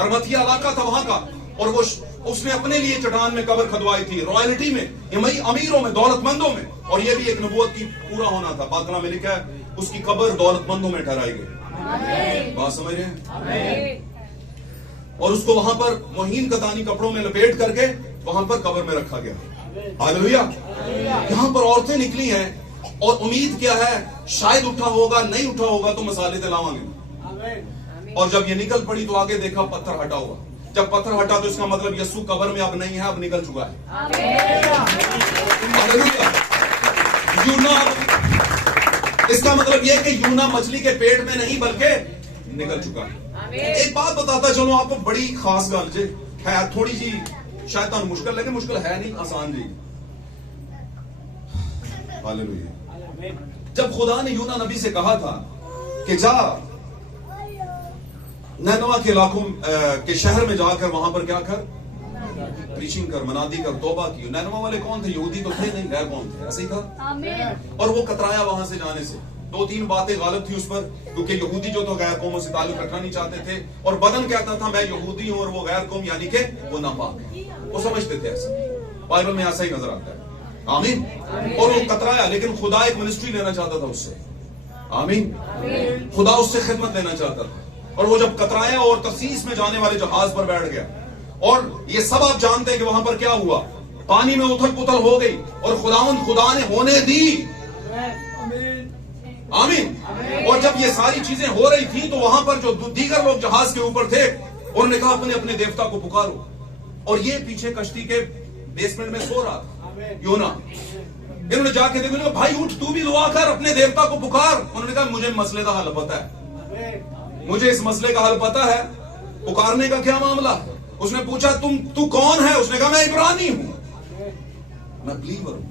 अरमतिया इलाका था वहां का, और वो उसने अपने लिए चट्टान में कब्र खुदवाई थी, रॉयल्टी में, अमीरों में, दौलतमंदों में, और ये भी एक नबूवत की पूरा होना था। बातला में लिखा है उसकी कब्र दौलतमंदों में ठहराई गई। बात समझ रहे हैं? और उसको वहां पर मोहीन कतानी कपड़ों में लपेट करके वहां पर कब्र में रखा गया। हालेलुया। यहां पर औरतें निकली हैं और उम्मीद क्या है, शायद उठा होगा, नहीं उठा होगा तो मसाले दिलावांगे। और जब ये निकल पड़ी तो आगे देखा पत्थर हटा हुआ। जब पत्थर हटा तो इसका मतलब यस्सु कब्र में अब नहीं है, अब निकल चुका है। यूना, इसका मतलब यह कि यूना मछली के पेट में नहीं बल्कि निकल चुका है। एक बात बताता चलो आपको, बड़ी खास गल जे है, थोड़ी सी शायद तो मुश्किल लगे, मुश्किल है नहीं, आसान जी। हालेलुया। जब खुदा ने यूना नबी से कहा था कि जा नैनवा के इलाकों के शहर में जाकर वहां पर क्या कर, प्रीचिंग कर, मनादी कर, तौबा की। नैनवा वाले कौन थे? यहूदी तो थे नहीं, गैर कौन थे, ऐसे ही था। और वो कतराया वहां से जाने से। 2-3 बातें गालिब थी उस पर, क्योंकि यहूदी जो तो गैर कौमों से ताल्लुक रखना नहीं चाहते थे, और बदन कहता था मैं यहूदी हूं और वो गैर कौम, यानी कि वो नापाक है, वो समझते थे ऐसा। बाइबल में ऐसा ही नजर आता है। आमीन। और वो कतराया, लेकिन खुदा एक मिनिस्ट्री लेना चाहता था उससे। आमीन। खुदा उससे खिदमत लेना चाहता था, और वो जब कतराया और तफसीस में जाने वाले जहाज पर बैठ गया, और ये सब आप जानते हैं कि वहां पर क्या हुआ, पानी में उथल पुथल हो गई, और खुदा ने होने दी। आमीन। और जब ये सारी चीजें हो रही थी तो वहां पर जो दीगर लोग जहाज के ऊपर थे उन्होंने कहा अपने अपने देवता को पुकारो, और ये पीछे कश्ती के बेसमेंट में सो रहा था यूना। इन्होंने जाके देखो, भाई उठ तू भी दुआ कर, अपने देवता को पुकार। उन्होंने कहा मुझे मसले का हल पता है, मुझे इस मसले का हल पता है, पुकारने का क्या मामला। उसने पूछा तू कौन है? उसने कहा मैं इब्रानी हूं, मैं बिलीवर हूं,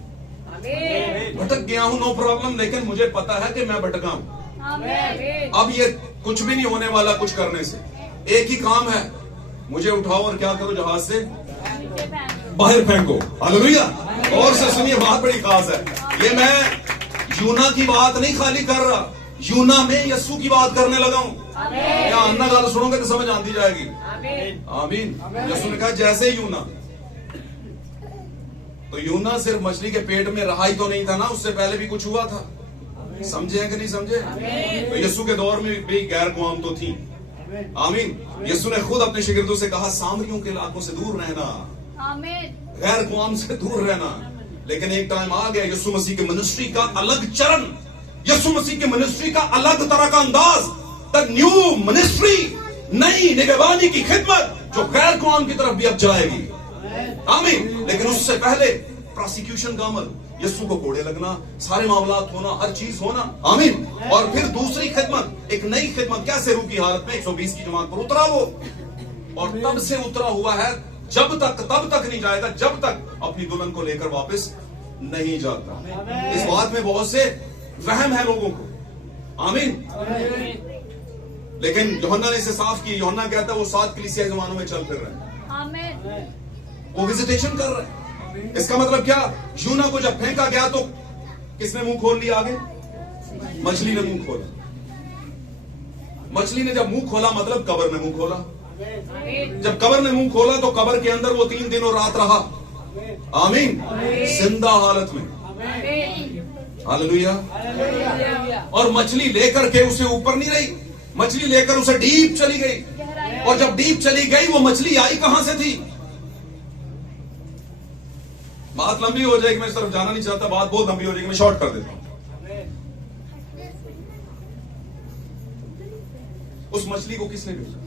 भटक गया हूं, नो प्रॉब्लम, लेकिन मुझे पता है कि मैं भटका हूं। अब ये कुछ भी नहीं होने वाला कुछ करने से, एक ही काम है, मुझे उठाओ और क्या करो, जहाज से बाहर फेंको। हालेलुया। और से सुनिए, बात बड़ी खास है, ये मैं यूना की बात नहीं खाली कर रहा, यूना में यस्सु की बात करने लगा हूं। क्या अन्ना गाल सुनोगे तो समझ आती जाएगी। आमीन। यस्सु ने कहा जैसे यूना, तो यूना सिर्फ मछली के पेट में रहा ही तो नहीं था ना, उससे पहले भी कुछ हुआ था। समझे हैं कि नहीं समझे? तो यस्सु के दौर में भी गैर कौम तो थी। आमीन। यस्सु ने खुद अपने शिगिर्दों से कहा सामरियों के इलाकों से दूर रहना, गैर कौम से दूर रहना। लेकिन एक टाइम आ गया, यीशु मसीह के मिनिस्ट्री का अलग चरण, यीशु मसीह के मिनिस्ट्री का अलग तरह का अंदाज, द न्यू मिनिस्ट्री, नई निगरानी की खिदमत जो गैर कौम की तरफ भी अब जाएगी। आमीन। लेकिन उससे पहले प्रोसिक्यूशन का अमल, यीशु को कोड़े लगना, सारे मामलात होना, हर चीज होना। आमीन। और फिर दूसरी खिदमत, एक नई खिदमत, कैसे रूह की हालत में 120 की जमात पर उतरा वो, और तब से उतरा हुआ है, तब तक नहीं जाएगा जब तक अपनी दुल्हन को लेकर वापस नहीं जाता। इस बात में बहुत से वहम है लोगों को। आमीन। लेकिन यूहन्ना ने इसे साफ किया। यूहन्ना कहता है वो 7 कलीसिया जमानों में चल फिर रहे हैं, वो विजिटेशन कर रहे हैं। इसका मतलब क्या, यूना को जब फेंका गया तो किसने मुंह खोल लिया? आगे मछली ने मुंह खोला। मछली ने जब मुंह खोला मतलब कब्र ने मुंह खोला। जब कब्र ने मुंह खोला तो कब्र के अंदर वो 3 दिन और रात रहा। आमीन। जिंदा हालत में। हालेलुया। और मछली लेकर के उसे ऊपर नहीं रही, मछली लेकर उसे डीप चली गई। और जब डीप चली गई, वो मछली आई कहां से थी? बात लंबी हो जाएगी, मैं इस तरफ जाना नहीं चाहता, बात बहुत लंबी हो जाएगी, मैं शॉर्ट कर देता हूं। उस मछली को किसने भेजा?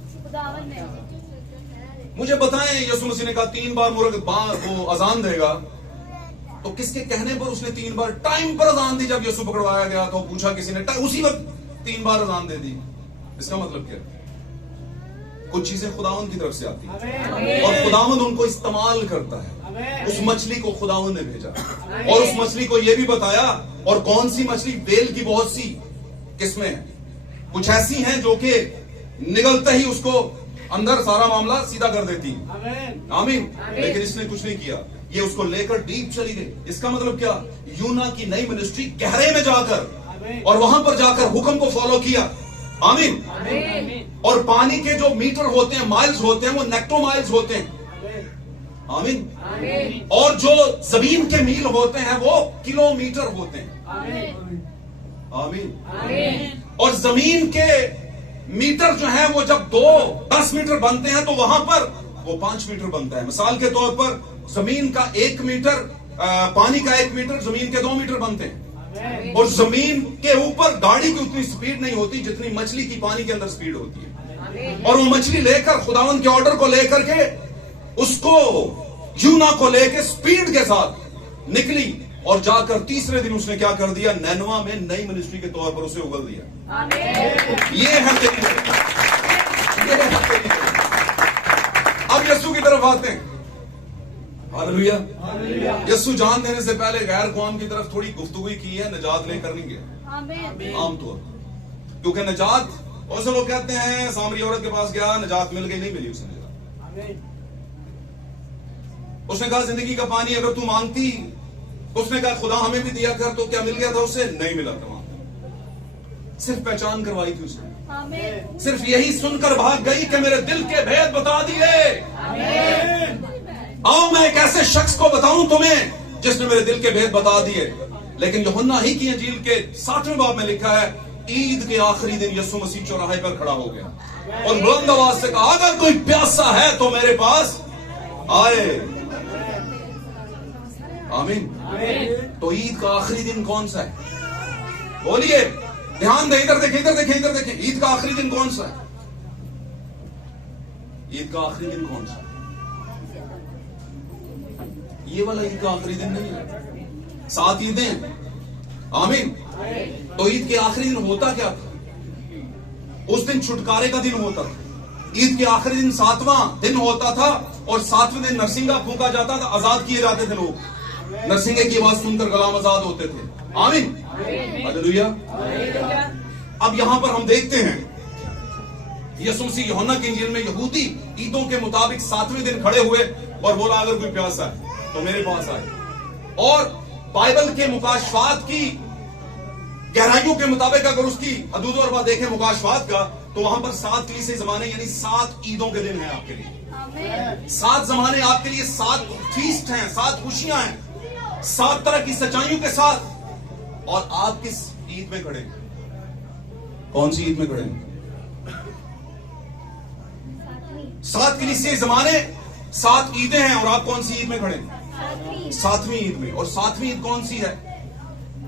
मुझे बताएं। यीशु मसीह ने कहा 3 बार मुर्ग वो अजान देगा, तो किसके कहने पर उसने 3 बार टाइम पर अजान दी? जब यीशु पकड़वाया गया तो पूछा किसी ने, उसी वक्त 3 बार अजान दे दी। इसका मतलब क्या? कुछ चीजें खुदावंद की तरफ से आती हैं और खुदावंद उनको इस्तेमाल करता है। उस मछली को खुदावंद ने भेजा और उस मछली को यह भी बताया। और कौन सी मछली? बेल की बहुत सी किस्में हैं, कुछ ऐसी हैं जो कि निगलते ही उसको अंदर सारा मामला सीधा कर देती है। आमीन। लेकिन इसने कुछ नहीं किया, ये उसको लेकर डीप चली गई। इसका मतलब क्या? यूना की नई मिनिस्ट्री गहरे में जाकर और वहां पर जाकर हुक्म को फॉलो किया। आमीन। और पानी के जो मीटर होते हैं, माइल्स होते हैं, वो नेक्टोमाइल्स होते हैं। आमीन। और जो जमीन के मील होते हैं वो किलोमीटर होते हैं। आमीन। और जमीन के मीटर जो है वो जब 10 मीटर बनते हैं तो वहां पर वो 5 मीटर बनता है। मिसाल के तौर पर जमीन का 1 मीटर, पानी का 1 मीटर, जमीन के 2 मीटर बनते हैं। और जमीन के ऊपर गाड़ी की उतनी स्पीड नहीं होती जितनी मछली की पानी के अंदर स्पीड होती है। और वो मछली लेकर खुदावंद के ऑर्डर को लेकर के उसको यूना को लेकर स्पीड के साथ निकली और जाकर तीसरे दिन उसने क्या कर दिया? नैनवा में नई मिनिस्ट्री के तौर पर उसे उगल दिया। ये है तेरी। अब यीशु की तरफ आते हैं। हालेलुया। यीशु जान देने से पहले गैर कौम की तरफ थोड़ी गुफ्तगू की है, निजात लेकर नहीं गया आमतौर, क्योंकि निजात, और से लोग कहते हैं सामरी औरत के पास गया, निजात मिल गई, नहीं मिली उसे निजात। उसने कहा जिंदगी का पानी अगर तू मांगती, उसने कहा खुदा हमें भी दिया कर, तो क्या मिल गया था उसे? नहीं मिला था। सिर्फ पहचान करवाई थी उसने, सिर्फ यही सुनकर भाग गई कि मेरे दिल के भेद बता दिए। आओ मैं एक ऐसे शख्स को बताऊं तुम्हें जिसने मेरे दिल के भेद बता दिए। लेकिन यूहन्ना ही की इंजील के 7वें बाब में लिखा है, ईद के आखिरी दिन यीशु मसीह चौराहे पर खड़ा हो गया और बुलंद आवाज से कहा, अगर कोई प्यासा है तो मेरे पास आए। आमीन। तो ईद का आखिरी दिन कौन सा है? बोलिए, ध्यान दे, इधर देखे, इधर देखे, इधर देखे। ईद का आखिरी दिन कौन सा है? ईद का आखिरी दिन कौन सा है? ये वाला ईद का आखिरी दिन नहीं है, 7 ईदें। आमीन। तो ईद के आखिरी दिन होता क्या था? उस दिन छुटकारे का दिन होता था। ईद के आखिरी दिन 7वां दिन होता था और 7वें दिन नरसिंगा फूंका जाता था, आजाद किए जाते थे लोग। नरसिंगे की आवाज सुनकर गुलाम आजाद होते थे। आमीन। हालेलुया। अब यहां पर हम देखते हैं यीशु मसीह यूहन्ना की इंजील में यहूदी ईदों के मुताबिक 7वें दिन खड़े हुए और बोला, अगर कोई प्यासा है तो मेरे पास आए। और बाइबल के मुकाशफात की गहराइयों के मुताबिक अगर उसकी हदूद और बात देखें मुकाशफात का, तो वहां पर 7 तीसरे जमाने यानी 7 ईदों के दिन है आपके लिए। 7 जमाने आपके लिए, 7 फीस्ट हैं, 7 खुशियां हैं, 7 तरह की सच्चाइयों के साथ। और आप किस ईद में खड़े? कौन सी ईद में खड़े? 7 कलीसिया जमाने, 7 ईदें हैं और आप कौन सी ईद में खड़े? 7वीं ईद में। और 7वीं ईद कौन सी है?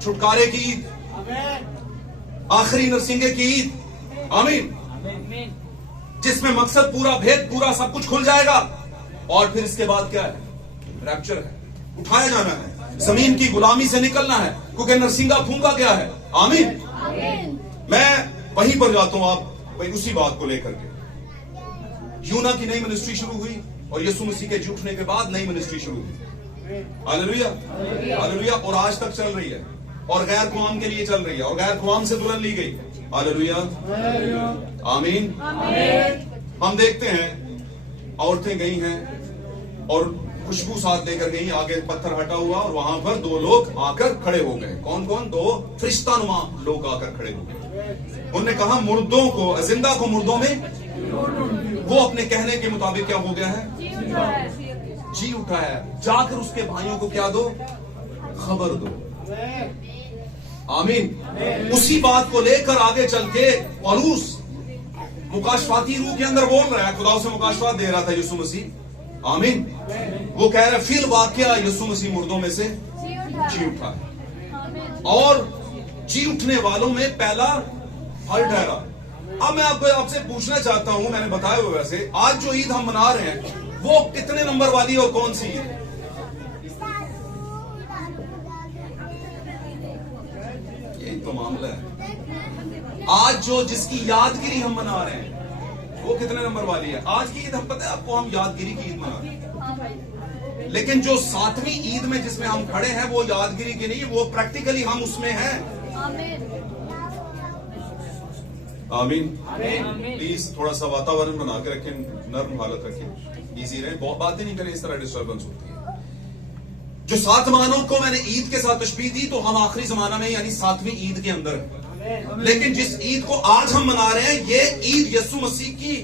छुटकारे की ईद, आखिरी नरसिंगे की ईद। आमीन। जिसमें मकसद पूरा, भेद पूरा, सब कुछ खुल जाएगा। और फिर इसके बाद क्या है? रैप्चर है, उठाया जाना है, जमीन की गुलामी से निकलना है, क्योंकि नरसिंगा फूंका गया है। आमीन। मैं वहीं पर जाता हूं, आप वही उसी बात को लेकर के। यूना की नई मिनिस्ट्री शुरू हुई और यीशु मसीह के उठने के बाद नई मिनिस्ट्री शुरू हुई। हालेलुया। हालेलुया। और आज तक चल रही है और गैर कौम के लिए चल रही है और गैर कौम से दुल्हन ली गई। हालेलुया। आमीन। हम देखते हैं औरतें गई हैं और खुशबू साथ लेकर गई, आगे पत्थर हटा हुआ और वहां पर 2 लोग आकर खड़े हो गए। कौन कौन? 2 फरिश्तानुमा लोग आकर खड़े हो गए। उन्होंने कहा, मुर्दों को, जिंदा को मुर्दों में, वो अपने कहने के मुताबिक क्या हो गया है? जी उठा है। जाकर उसके भाइयों को क्या दो? खबर दो। आमीन। उसी बात को लेकर आगे चल के पौलुस मुकाशफाती रूह के अंदर बोल रहा है, खुदा से मुकाशफात दे रहा था यीशु मसीह। आमीन। वो कह रहा है फिल वाकया यीशु मसीह मुर्दों में से जी उठा है और जी उठने वालों में पहला फल ठहरा। अब मैं आपसे पूछना चाहता हूं, मैंने बताया हुआ वैसे, आज जो ईद हम मना रहे हैं वो कितने नंबर वाली है और कौन सी ईद? यही तो मामला है। आज जो जिसकी यादगिरी हम मना रहे हैं वो कितने नंबर वाली है? आज की ईद हम पता है आपको, हम यादगिरी की ईद मना रहे हैं, लेकिन जो 7वीं ईद में जिसमें हम खड़े हैं वो यादगिरी की नहीं, वो प्रैक्टिकली हम उसमें हैं। आमीन। प्लीज थोड़ा सा वातावरण बना के रखें, नर्म हालत रखें, इजी रहे, बहुत बातें नहीं करें, इस तरह डिस्टर्बेंस होती है। जो 7 मानों को मैंने ईद के साथ तशबीह दी, तो हम आखिरी जमाना में यानी 7वीं ईद के अंदर है। लेकिन जिस ईद को आज हम मना रहे हैं, ये ईद यीशु मसीह की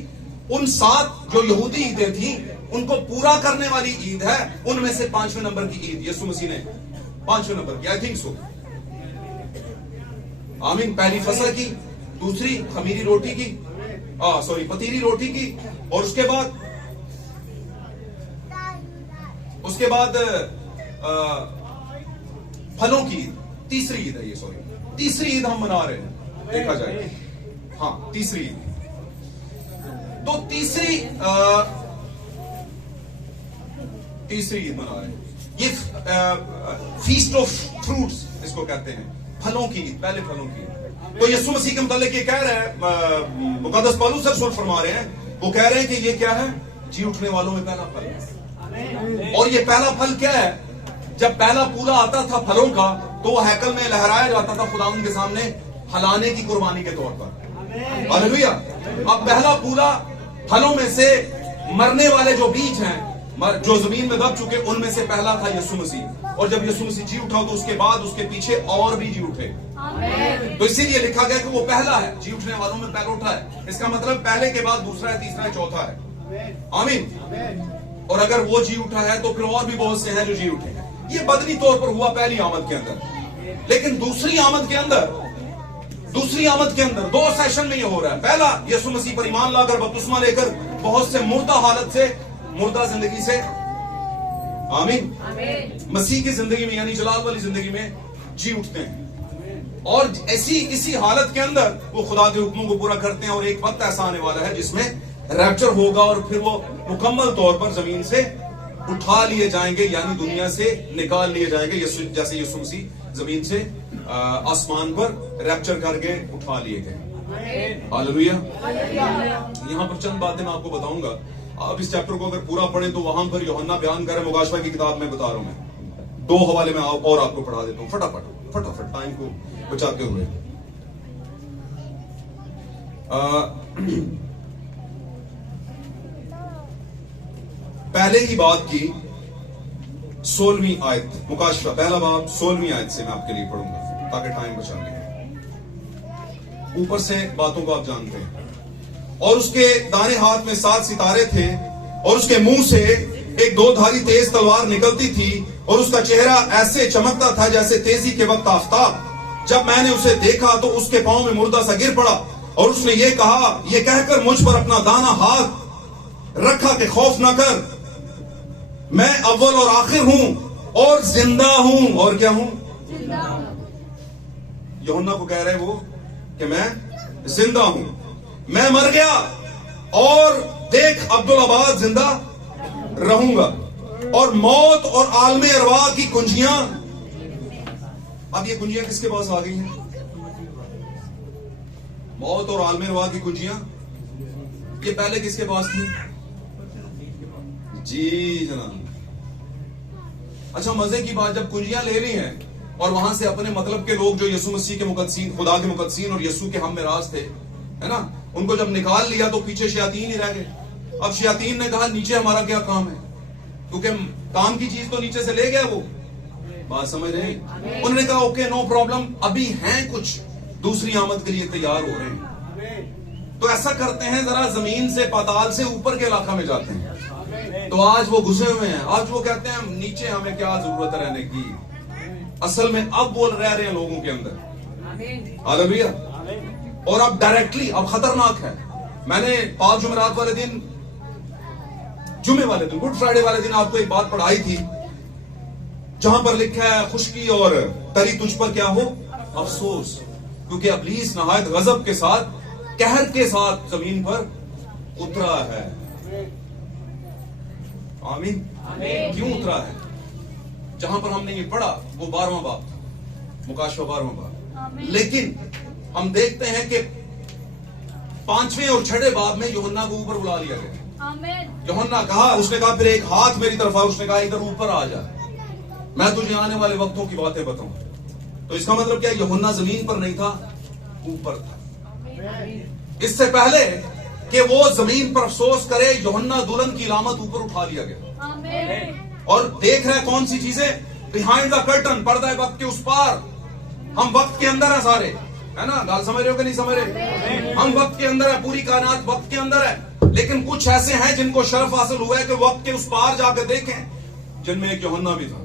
उन 7 जो यहूदी ईदें थी उनको पूरा करने वाली ईद है। उनमें से 5वें नंबर की ईद यीशु मसीह ने 5वें नंबर की, आई थिंक सो। आमीन। पहली फसह की, दूसरी खमीरी रोटी की, सॉरी पतीली रोटी की, और उसके बाद फलों की ईद, तीसरी ईद है ये, सॉरी तीसरी ईद हम मना रहे हैं, देखा जाए। हाँ, तीसरी ईद। तो तीसरी ईद मना रहे हैं। ये फीस्ट ऑफ फ्रूट्स इसको कहते हैं, फलों की ईद, पहले फलों की ईद। तो यीशु मसीह के मुतालिक ये कह रहे हैं, मुकद्दस पौलुस रसूल फरमा रहे हैं, वो कह रहे हैं कि ये क्या है? जी उठने वालों में पहला फल। और ये पहला फल क्या है? जब पहला पूरा आता था फलों का, तो वो हैकल में लहराया जाता था खुदावंद के सामने हलाने की कुर्बानी के तौर पर। हालेलुया। अब पहला पूरा फलों में से मरने वाले जो बीज हैं, जो जमीन में दब चुके, उनमें से पहला था यीशु मसीह। और जब यीशु मसीह जी उठा तो उसके बाद उसके पीछे और भी जी उठे। तो इसीलिए लिखा गया कि वो पहला है, जी उठने वालों में पहला उठा है। इसका मतलब पहले के बाद दूसरा है, तीसरा है, चौथा है। आमीन। और अगर वो जी उठा है तो फिर और भी बहुत से हैं जो जी उठे हैं। ये बदनी तौर पर हुआ पहली आमद के अंदर, लेकिन दूसरी आमद के अंदर 2 सेशन में ये हो रहा है। पहला, यीशु मसीह पर ईमान लाकर बपतिस्मा लेकर बहुत से मुर्दा हालत से, मुर्दा जिंदगी से, आमीन, मसीह की जिंदगी में यानी जलाल वाली जिंदगी में जी उठते हैं। और इसी हालत के अंदर वो खुदा के हुक्मों को पूरा करते हैं। और एक वक्त ऐसा आने वाला है जिसमें रैप्चर होगा और फिर वो मुकम्मल तौर पर जमीन से उठा लिए जाएंगे, यानी दुनिया से निकाल लिए जाएंगे, जैसे यीशु मसीह जमीन से आसमान पर रैप्चर करके उठा लिए गए। हालेलुया। यहां पर चंद बातें मैं आपको बताऊंगा। आप इस चैप्टर को अगर पूरा पढ़ें तो वहां पर यूहन्ना बयान कर रहे हैं, मुकाशफा की किताब में बता रहा हूं मैं। 2 हवाले में और आपको पढ़ा देता हूं फटाफट टाइम को बचाते हुए। पहले ही बात की 16वीं आयत, मुकाशफा पहला बाब 16वीं आयत से मैं आपके लिए पढ़ूंगा ताकि टाइम बचा लें। ऊपर से बातों को आप जानते हैं। और उसके दाहिने हाथ में 7 सितारे थे और उसके मुंह से एक 2-धारी तेज तलवार निकलती थी और उसका चेहरा ऐसे चमकता था जैसे तेजी के वक्त आफताब। जब मैंने उसे देखा तो उसके पांव में मुर्दा सा गिर पड़ा और उसने ये कहा, ये कहकर मुझ पर अपना दाना हाथ रखा कि खौफ ना कर, मैं अव्वल और आखिर हूं और जिंदा हूं। और क्या हूं? यूहन्ना को कह रहे वो कि मैं जिंदा हूं, मैं मर गया और देख अब्दुल्लाबाद जिंदा रहूंगा। और मौत और आलमे अरवा की कुंजियां, अब ये कुंजियां किसके पास आ गई हैं? मौत और आलमे अरवा की कुंजियां ये पहले किसके पास थी? जी जनाब। अच्छा, मजे की बात, जब कुंजियां ले ली हैं और वहां से अपने मतलब के लोग जो यीशु मसीह के मुकद्दसीन, खुदा के मुकद्दसीन और यीशु के हम मिराज थे, है ना, उनको जब निकाल लिया तो पीछे शयातीन ही रह गए। अब शयातीन ने कहा नीचे हमारा क्या काम है, क्योंकि काम की चीज तो नीचे से ले गया वो। बात समझ रहे? उन्होंने कहा ओके नो प्रॉब्लम, अभी हैं कुछ दूसरी आमद के लिए तैयार हो रहे हैं। तो ऐसा करते हैं, जरा जमीन से पाताल से ऊपर के इलाका में जाते हैं। तो आज वो घुसे हुए हैं, आज वो कहते हैं नीचे हमें क्या जरूरत है रहने की। असल में अब बोल रहे हैं लोगों के अंदर हालेलुया। और अब डायरेक्टली, अब खतरनाक है। मैंने 5 जुमेरात वाले दिन, जुमे वाले दिन, गुड फ्राइडे वाले दिन आपको एक बात पढ़ाई थी, जहां पर लिखा है खुशकी और तरी तुझ पर क्या हो, अफसोस, क्योंकि इब्लीस नहायत गजब के साथ, कहर के साथ जमीन पर उतरा है। आमीन। क्यों उतरा है? जहां पर हमने ये पढ़ा वो 12वां बाब था, मुकाशवा 12वां बाब। लेकिन हम देखते हैं कि 5वें और 6ठे बाब में यूहन्ना को ऊपर बुला लिया गया। यूहन्ना कहा, उसने कहा फिर एक हाथ मेरी तरफ आ, उसने कहा इधर ऊपर आ जा, मैं तुझे आने वाले वक्तों की बातें बताऊं। तो इसका मतलब क्या, यूहन्ना जमीन पर नहीं था, ऊपर था। इससे पहले कि वो जमीन पर अफसोस करे, यूहन्ना दुल्हन की लामत ऊपर उठा लिया गया। और देख रहे कौन सी चीजें, बिहाइंड द कर्टन, पर्दा वक्त के उस पार। हम वक्त के अंदर है सारे, है ना, गाल समझ रहे हो कि नहीं समझ रहे? हम वक्त के अंदर है, पूरी कायनात वक्त के अंदर है। लेकिन कुछ ऐसे हैं जिनको शर्फ हासिल हुआ है कि वक्त के उस पार जाकर देखें, जिनमें एक यूहन्ना भी था।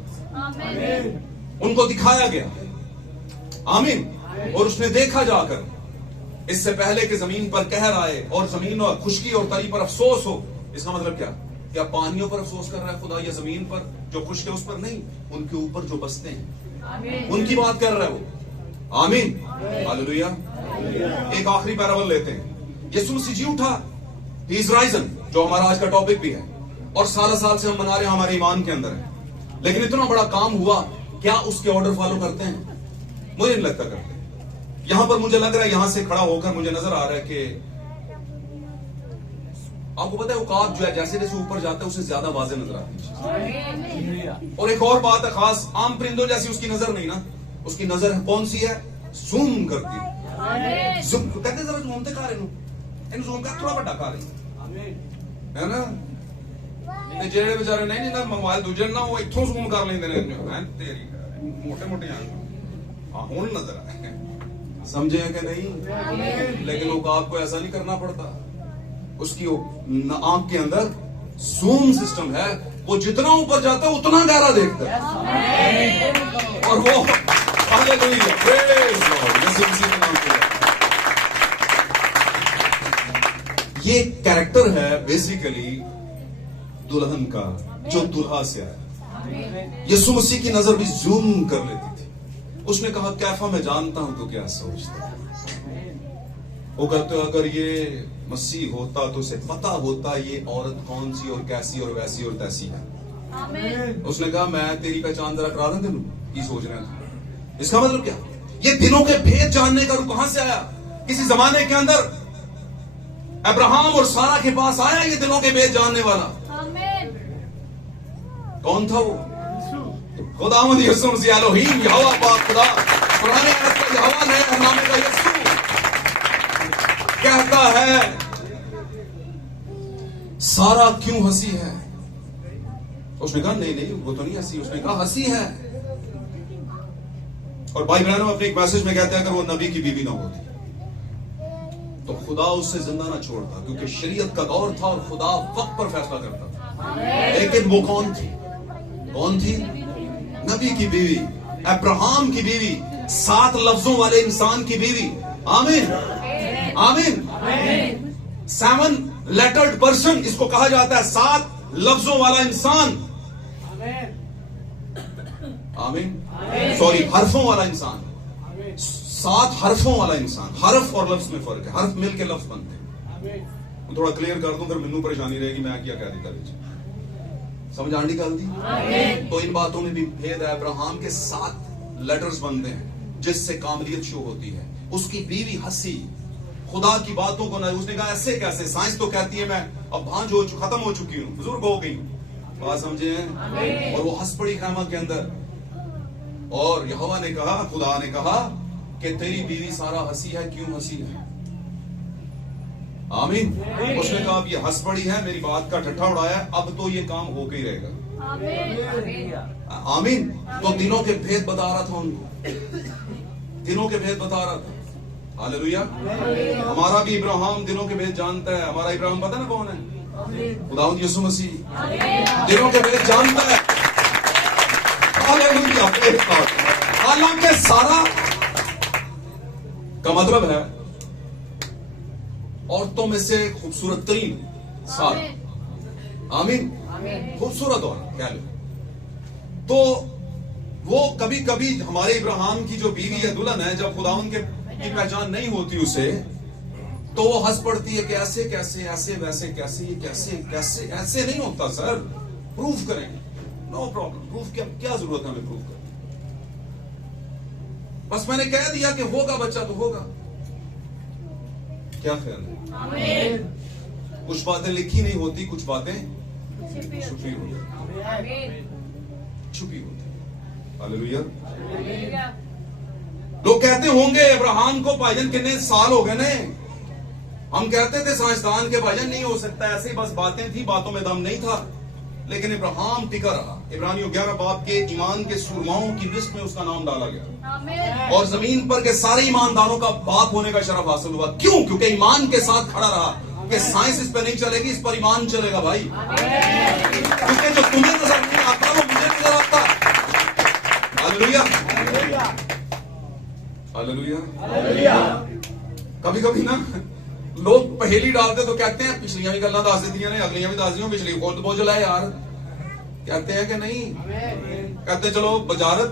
उनको दिखाया गया। आमीन। और उसने देखा जाकर, इससे पहले कि जमीन पर कहर आए और जमीन और खुशकी और तरी पर अफसोस हो। इसका मतलब क्या पानियों पर अफसोस कर रहा है खुदा, या जमीन पर जो खुश्क है उस पर नहीं, उनके ऊपर जो बसते हैं उनकी बात कर रहा है वो। आमीन। हालेलुया। एक आखिरी पैराबल लेते हैं। यीशु मसीह जी उठा, ही इज राइजन, जो हमारा आज का टॉपिक भी है, और साल से हम मना रहे हैं, हमारे ईमान के अंदर है। लेकिन इतना बड़ा काम हुआ, क्या उसके ऑर्डर फॉलो करते हैं? मुझे नहीं लगता करते। यहां पर मुझे लग रहा है, यहां से खड़ा होकर मुझे नजर आ रहा है कि आपको पता है उकाब जो है जैसे जैसे ऊपर जाता है उसे ज्यादा वाज़े नजर आती है। और एक और बात है खास, आम परिंदों जैसी उसकी नजर नहीं ना, उसकी नजर कौन सी है? जूम करती है। जूम कहते जरा जूमते खा रहे इन जूम का थोड़ा बड़ा खा रही है ना, जेड़े बेचारे नहीं ना मोबाइल दूजे ना वो इथों जूम कर लेंगे तेरी मोटे मोटे हुन नजर आए, समझे कि नहीं? लेकिन उकाब को ऐसा नहीं करना पड़ता, उसकी आंख के अंदर जूम सिस्टम है, वो जितना ऊपर जाता है उतना गहरा देखता है। और वो हालेलुया, प्रेज़ लॉर्ड, यीशु मसीह के नाम से। ये कैरेक्टर है बेसिकली दुल्हन का, जो दुल्हा से आया। यीशु मसीह की नजर भी जूम कर लेती थी। उसने कहा, कैफा मैं जानता हूं तो क्या सोचता है। वो कहते अगर ये मसीह होता तो उसे पता होता ये औरत कौन सी और कैसी और वैसी और तैसी है। उसने कहा, मैं तेरी पहचान जरा करा दूं तेनू की सोच रहे थे। इसका मतलब क्या? ये दिलों के भेद जानने का रूप कहां से आया? किसी जमाने के अंदर अब्राहम और सारा के पास आया ये दिलों के भेद जानने वाला। कौन था वो? खुदावंद यीशु मसीह, एलोहीम, यहोवा पाक खुदा। पुराने अहद का यहोवा, नए अहदनामे का यीशु कहता है, सारा क्यों हंसी है? उसने कहा नहीं वो तो नहीं हंसी। उसने कहा हंसी है। और भाई बहनों, अपने एक मैसेज में कहते हैं, अगर वो नबी की बीवी ना होती तो खुदा उससे जिंदा ना छोड़ता, क्योंकि शरीयत का दौर था और खुदा वक्त पर फैसला करता था। लेकिन वो कौन थी? कौन थी? नबी की बीवी, अब्राहम की बीवी, 7 लफ्जों वाले इंसान की बीवी। आमीन, आमीन। 7 लेटर्ड पर्सन इसको कहा जाता है, 7 लफ्जों वाला इंसान। आमीन, सॉरी, हरफों वाला इंसान, 7 हरफों वाला इंसान। हरफ और लफ्ज में फर्क है, हरफ मिल के लफ्ज बनते हैं। थोड़ा क्लियर कर दूं, फिर मैनू परेशानी रहेगी मैं क्या कह दी। समझ आंटी गल दी? तो इन बातों में भी भेद है। अब्राहम के 7 लेटर्स बनते हैं जिससे कामलियत शो होती है। उसकी बीवी हंसी, खुदा की बातों को ना, उसने कहा ऐसे कैसे? साइंस तो कहती है मैं अब भांज खत्म हो चुकी हूं, बुजुर्ग हो गई हूं। बात समझे? और वो हंस पड़ी खैमा के अंदर। और यहोवा ने कहा, खुदा ने कहा कि तेरी बीवी सारा हंसी है, क्यों हंसी है? आमीन। उसने कहा अब ये हंस पड़ी है, मेरी बात का ठट्ठा उड़ाया, अब तो ये काम होके ही रहेगा। आमीन। तो दिनों के भेद बता रहा था उनको, दिनों के भेद बता रहा था। हालेलुया। हमारा भी इब्राहिम दिनों के भेद जानता है। हमारा इब्राहिम पता ना कौन है? खुदावंद यीशु मसीह दिनों के भेद जानता है। हालेलुया। हालांकि सारा का मतलब है औरतों में से खूबसूरत तरीन सारा। आमीन। खूबसूरत औरत कह लो। तो वो कभी कभी हमारे इब्राहिम की जो बीवी या दुल्हन है, जब खुदावन की पहचान नहीं होती उसे, तो वो हंस पड़ती है कि ऐसे कैसे, ऐसे वैसे कैसे, ये कैसे कैसे, ऐसे नहीं होता सर, प्रूफ करेंगे। नो प्रॉब्लम, प्रूफ क्या जरूरत है हमें प्रूफ करने। बस मैंने कह दिया कि होगा बच्चा तो होगा। क्या ख्याल है? कुछ बातें लिखी नहीं होती, कुछ बातें छुपी होती, छुपी होती। हालेलुया। लोग कहते होंगे अब्राहम को भाईजान कितने साल हो गए ने, हम कहते थे साइंसदान के भाईजान नहीं हो सकता, ऐसे ही बस बातें थी, बातों में दम नहीं था। लेकिन इब्राहिम टिका रहा। इब्रानियों 11 बाब के ईमान के सूरमाओं की लिस्ट में उसका नाम डाला गया और जमीन पर के सारे ईमानदारों का बाप होने का शरफ हासिल हुआ। क्यों? क्योंकि ईमान के साथ खड़ा रहा कि साइंस इस पर नहीं चलेगी, इस पर ईमान चलेगा भाई। क्योंकि जो तुम्हें नजर नहीं आता वो मुझे नजर आता। Hallelujah, hallelujah. कभी कभी ना लोग पहेली डालते तो कहते हैं पिछलियां भी गल्ला दस दी ने, अगलियां भी दस दी, पिछली खुद बोझल है यार। कहते हैं कि नहीं, कहते चलो बजारत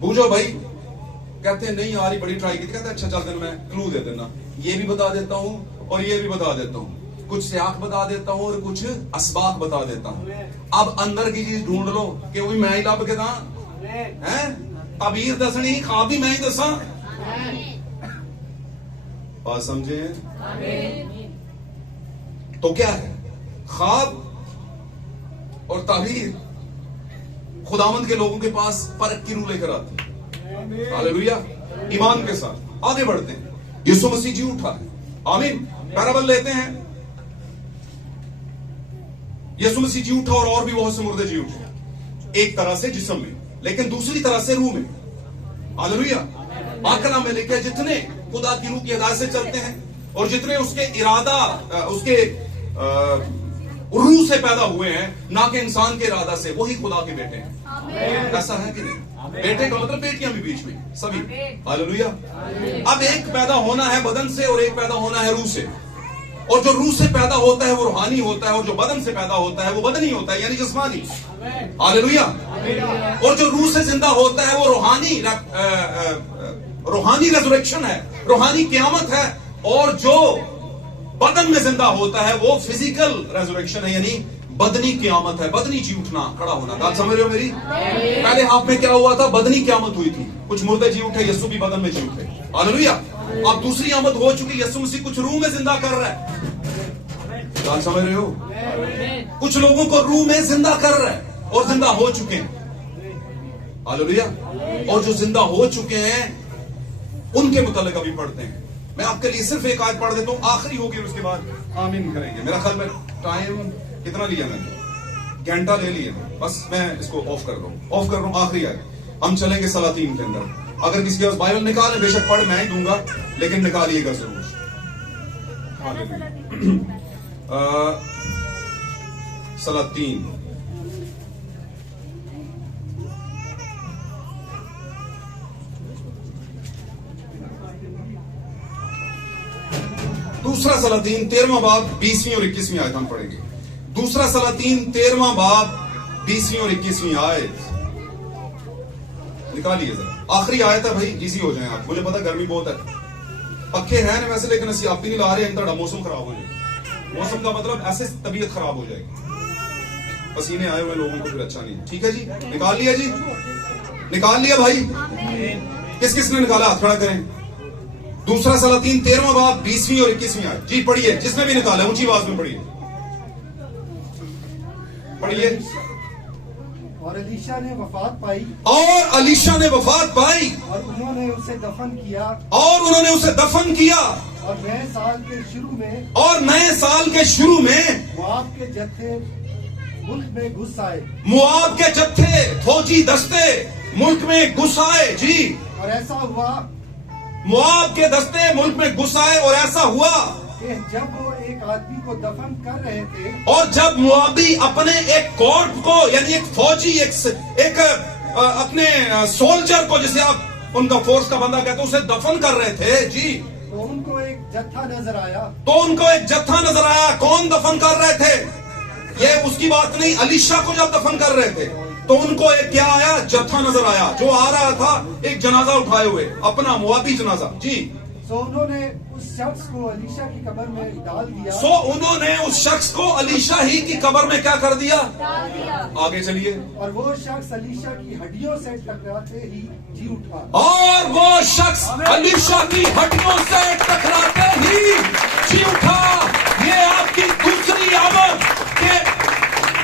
बूझो भाई। कहते हैं नहीं यार ये बड़ी ट्राई की। कहते अच्छा चल दिन मैं क्लू दे देना, ये भी बता देता हूं और ये भी बता देता हूं, कुछ सियाक बता देता हूं और कुछ असबाक बता देता हूं। अब अंदर की चीज ढूंढ लो कि वही मैं ही लब के दा है, तबीर दसनी ख्वाब भी मैं ही दसा। बात समझे? तो क्या है ख्वाब और ताबीर? खुदावंद के लोगों के पास फर्क की रूह लेकर आती है। हालेलुया। ईमान के साथ आगे बढ़ते हैं। यीशु मसीह जी उठा है। आमीन। पैराबल लेते हैं। यीशु मसीह जी उठा और भी बहुत से मुर्दे जी उठे, एक तरह से जिस्म में, लेकिन दूसरी तरह से रूह में। हालेलुया। आकला में लिखा जितने खुदा की रूह की हिदायत से चलते हैं और जितने उसके इरादा, उसके रूह से पैदा हुए हैं, ना कि इंसान के इरादा से, वही खुदा के बेटे हैं। ऐसा है कि नहीं? बेटे का मतलब बेटियां भी बीच में सभी। हालेलुया। अब एक पैदा होना है बदन से और एक पैदा होना है रूह से। और जो रूह से पैदा होता है वो रूहानी होता है और जो बदन से पैदा होता है वो बदनी होता है, यानी जिस्मानी। हालेलुया। और जो रूह से जिंदा होता है वो रूहानी रेजरेक्शन है, रूहानी क़यामत है। और जो बदन में जिंदा होता है वो फिजिकल रेजरेक्शन है, यानी बदनी क़यामत है, बदनी जी उठना, खड़ा होना। बात समझ रहे हो मेरी? पहले हाफ में क्या हुआ था? बदनी क़यामत हुई थी, कुछ मुर्दे जी उठे, यीशु भी बदन में जी उठे। हालेलुया। अब दूसरी आमद हो चुकी, यीशु मसीह कुछ रूह में जिंदा कर रहा है। बात समझ रहे हो? कुछ लोगों को रूह में जिंदा कर रहा है और जिंदा हो चुके हैं। हालेलुया। और जो जिंदा हो चुके हैं उनके मुतालिक अभी पढ़ते हैं। मैं आपके लिए सिर्फ एक आयत पढ़ देता हूं, आखिरी होगी और उसके बाद आमीन करेंगे। मेरा ख्याल में टाइम कितना लिया मैंने? घंटा ले लिया। बस मैं इसको ऑफ कर रहा हूं, आखिरी आयत। हम चलेंगे सलातीन के अंदर। अगर किसी के पास बाइबल निकाले, बेशक पढ़ मैं ही दूंगा, लेकिन निकालिएगा जरूर। सलातीन दूसरा सलातीन 13वां बाब 20वीं और 21वीं आयत हम पढ़ेंगे। दूसरा सलातीन 13वां बाब 20वीं और 21वीं आयत निकालिए जरा। आखिरी आयत है भाई, इजी हो जाए आप। मुझे पता गर्मी बहुत है, पक्के हैं ना वैसे, लेकिन असि आप भी नहीं ला रहे हैं। मौसम खराब हो जाएगा। मौसम का मतलब ऐसे तबीयत खराब हो जाएगी, पसीने आए हुए लोगों को फिर अच्छा नहीं। ठीक है जी, निकाल लिया जी, निकाल लिया भाई। किस किसने निकाला हाथ खड़ा करें। दूसरा सलातीन 13वां बाब 20वीं और 21वीं आयत जी पढ़िए। जिसने भी निकाला ऊंची आवाज में पढ़िए, पढ़िए। और अलीशा ने वफात पाई, और अलीशा ने वफात पाई, और उन्होंने उसे दफन किया, और उन्होंने उसे दफन किया। और नए साल के शुरू में, और नए साल के शुरू में मुआब के जत्थे मुल्क में घुस आए। मुआब के जत्थे, फौजी दस्ते मुल्क में घुस आए जी। और ऐसा हुआ मुआब के दस्ते मुल्क में घुस आए और ऐसा हुआ कि जब वो एक आदमी को दफन कर रहे थे, और जब मुआबी अपने एक कॉर्प को, यानी एक फौजी, एक अपने सोल्जर को, जिसे आप उनका फोर्स का बंदा कहते उसे दफन कर रहे थे जी, तो उनको एक जत्था नजर आया। तो उनको एक जत्था नजर आया। कौन दफन कर रहे थे ये उसकी बात नहीं, अलीशा को जब दफन कर रहे थे तो उनको एक क्या आया, जत्था नजर आया जो आ रहा था एक जनाजा उठाए हुए, अपना मुआबी जनाजा जी। सो उन्होंने उस शख्स को अलीशा की कब्र में डाल दिया। सो उन्होंने उस शख्स को अलीशा ही की कब्र में क्या कर दिया, डाल दिया। आगे चलिए। और वो शख्स अलीशा की हड्डियों से टकराते ही जी उठा। और वो शख्स अलीशा की हड्डियों से टकराते ही जी उठा। ये आपकी दूसरी आमद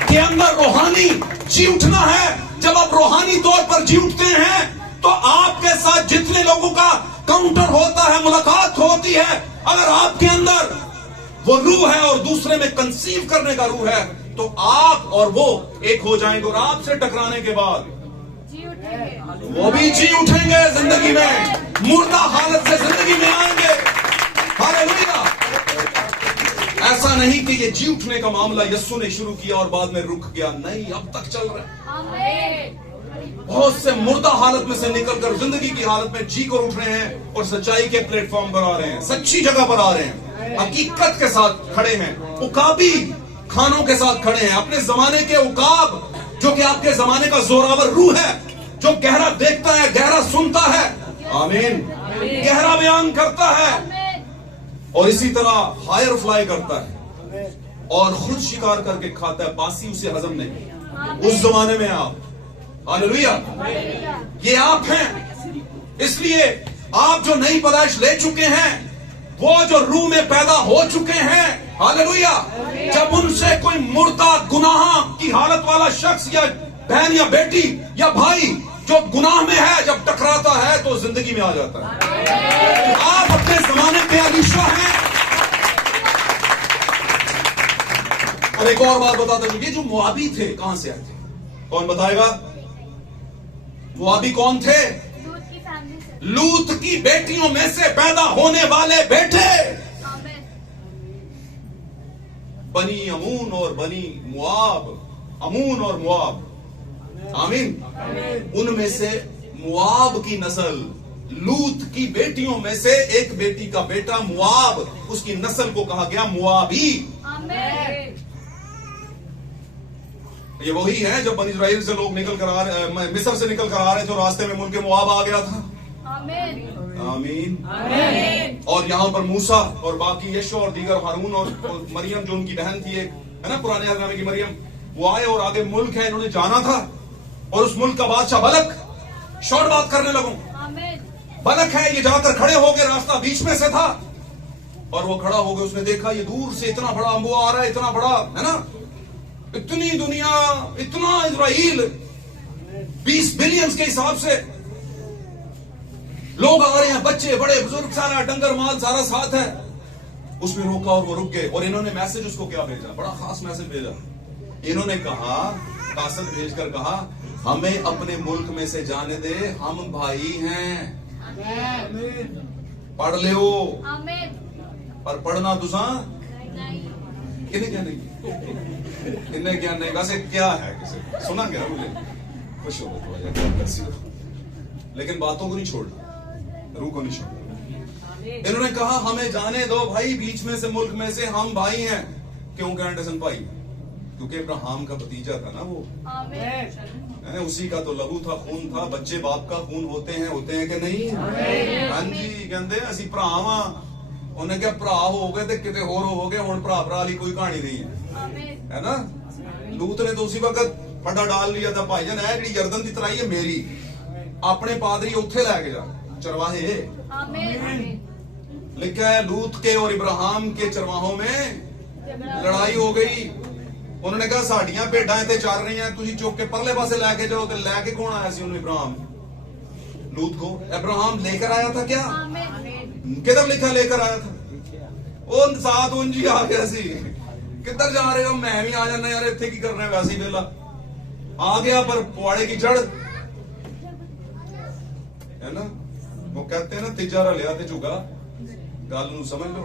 के अंदर रूहानी जी उठना है। जब आप रूहानी तौर पर जी उठते हैं तो आपके साथ जितने लोगों का काउंटर होता है, मुलाकात होती है, अगर आपके अंदर वो रूह है और दूसरे में कंसीव करने का रूह है तो आप और वो एक हो जाएंगे और आपसे टकराने के बाद जी उठेंगे, वो भी जी उठेंगे, जिंदगी में मुर्दा हालत से जिंदगी में आएंगे। हालेलुया। ऐसा नहीं कि ये जी उठने का मामला यस्सु ने शुरू किया और बाद में रुक गया, नहीं, अब तक चल रहा है। आमीन। बहुत से मुर्दा हालत में से निकलकर जिंदगी की हालत में जी कर उठ रहे हैं और सच्चाई के प्लेटफॉर्म पर आ रहे हैं, सच्ची जगह पर आ रहे हैं, हकीकत के साथ खड़े हैं, उकाबी खानों के साथ खड़े हैं, अपने जमाने के उकाब जो कि आपके जमाने का जोरावर रूह है, जो गहरा देखता है, गहरा सुनता है, आमीन, गहरा बयान करता है और इसी तरह हायर फ्लाई करता है और खुद शिकार करके खाता है, बासी उसे हजम नहीं। उस जमाने में आप, हालेलुया, ये आप हैं। इसलिए आप जो नई पैदाइश ले चुके हैं, वो जो रूह में पैदा हो चुके हैं, हालेलुया, जब उनसे कोई मुर्दा गुनाह की हालत वाला शख्स या बहन या बेटी या भाई जो गुनाह में है जब टकराता है तो जिंदगी में आ जाता है। आप अपने जमाने पे अलीशा हैं। और एक और बात बताता हूं, ये जो मुआबी थे कहां से आए थे, कौन बताएगा? मुआबी कौन थे? लूत की फैमिली से। लूत की बेटियों में से पैदा होने वाले बेटे आमीन। बनी अमून और बनी मुआब, अमून और मुआब, आमीन, उनमें से मुआब की नस्ल, लूत की बेटियों में से एक बेटी का बेटा मुआब, उसकी नस्ल को कहा गया मुआबी। आमीन। ये वही है जब बनी इस्राइल से लोग निकल कर आ रहे, मिस्र से निकल कर आ रहे थे, रास्ते में मुल्क मुआब आ गया था। आमीन। आमीन। आमीन। और यहाँ पर मूसा और बाकी यशो और दीगर हारून और मरियम जो उनकी बहन थी, एक है ना पुराने ज़माने की मरियम, वो आए और आगे मुल्क है, इन्होंने जाना था और उस मुल्क का बादशाह बलक, शॉर्ट बात करने लगूं, आमीन। बलक है, ये जाकर खड़े हो गए, रास्ता बीच में से था और वो खड़ा हो गया, उसने देखा ये दूर से इतना बड़ा अम्बुआ आ रहा है, इतना बड़ा है ना, इतनी दुनिया, इतना इजराइल, 20 बिलियन के हिसाब से लोग आ रहे हैं, बच्चे बड़े बुजुर्ग, सारा डंगर माल सारा साथ है। उसमें रोका और वो रुक गए और इन्होंने मैसेज उसको क्या भेजा, बड़ा खास मैसेज भेजा। इन्होंने कहा, कासद भेजकर कहा, हमें अपने मुल्क में से जाने दे, हम भाई हैं, पढ़ ले हो, आमीन। पर पढ़ना तुसा नहीं। किन्हें क्या नहीं, इन्हें क्या नहीं, वैसे क्या है, किसे सुना क्या, मुझे खुश हो थोड़ा जा, लेकिन बातों को नहीं छोड़ना, रूह को नहीं छोड़ना। इन्होंने कहा हमें जाने दो भाई, बीच में से मुल्क में से हम भाई हैं। क्यों कैंडसन भाई? क्योंकि अब्राहम का भतीजा था ना वो, आमीन। उसी का तो लहू था, खून था, बच्चे बाप का खून होते हैं कि नहीं? हाँ जी, कहते असी भरा वा, उन्हें क्या भरा हो गए तो किते होर हो गए, हुण भरा भरा वाली कोई कहानी नहीं है, है ना। लूत ने तो उसी वक्त फंडा डाल लिया था, भाईजान है जी यरदन की तराई है मेरी, अपने पादरी उत्थे लैके जा, चरवाहे। आमीन। लिखा है लूत के और इब्राहिम के चरवाहों में लड़ाई हो गई। उन्होंने कहा साड़ियां भेडां इत्थे चल रही हैं, तुसी चुक के परले पासे लैके जाओ। तो लैके कौन आया सी? इब्राहिम, लूत को इब्राहिम लेकर आया था क्या? आमीन। किधर लिखा लेकर आया था? वो साथ उंज ही आ गया सी, किधर जा रहे हो? मैं भी आ जाना यार, इत्थे की करना है, वैसे ही वेला आ गया, पर पुआड़े की जड़ है ना। वो कहते हैं ना तिजारा लिया ते झुगा, गल नू समझ लो,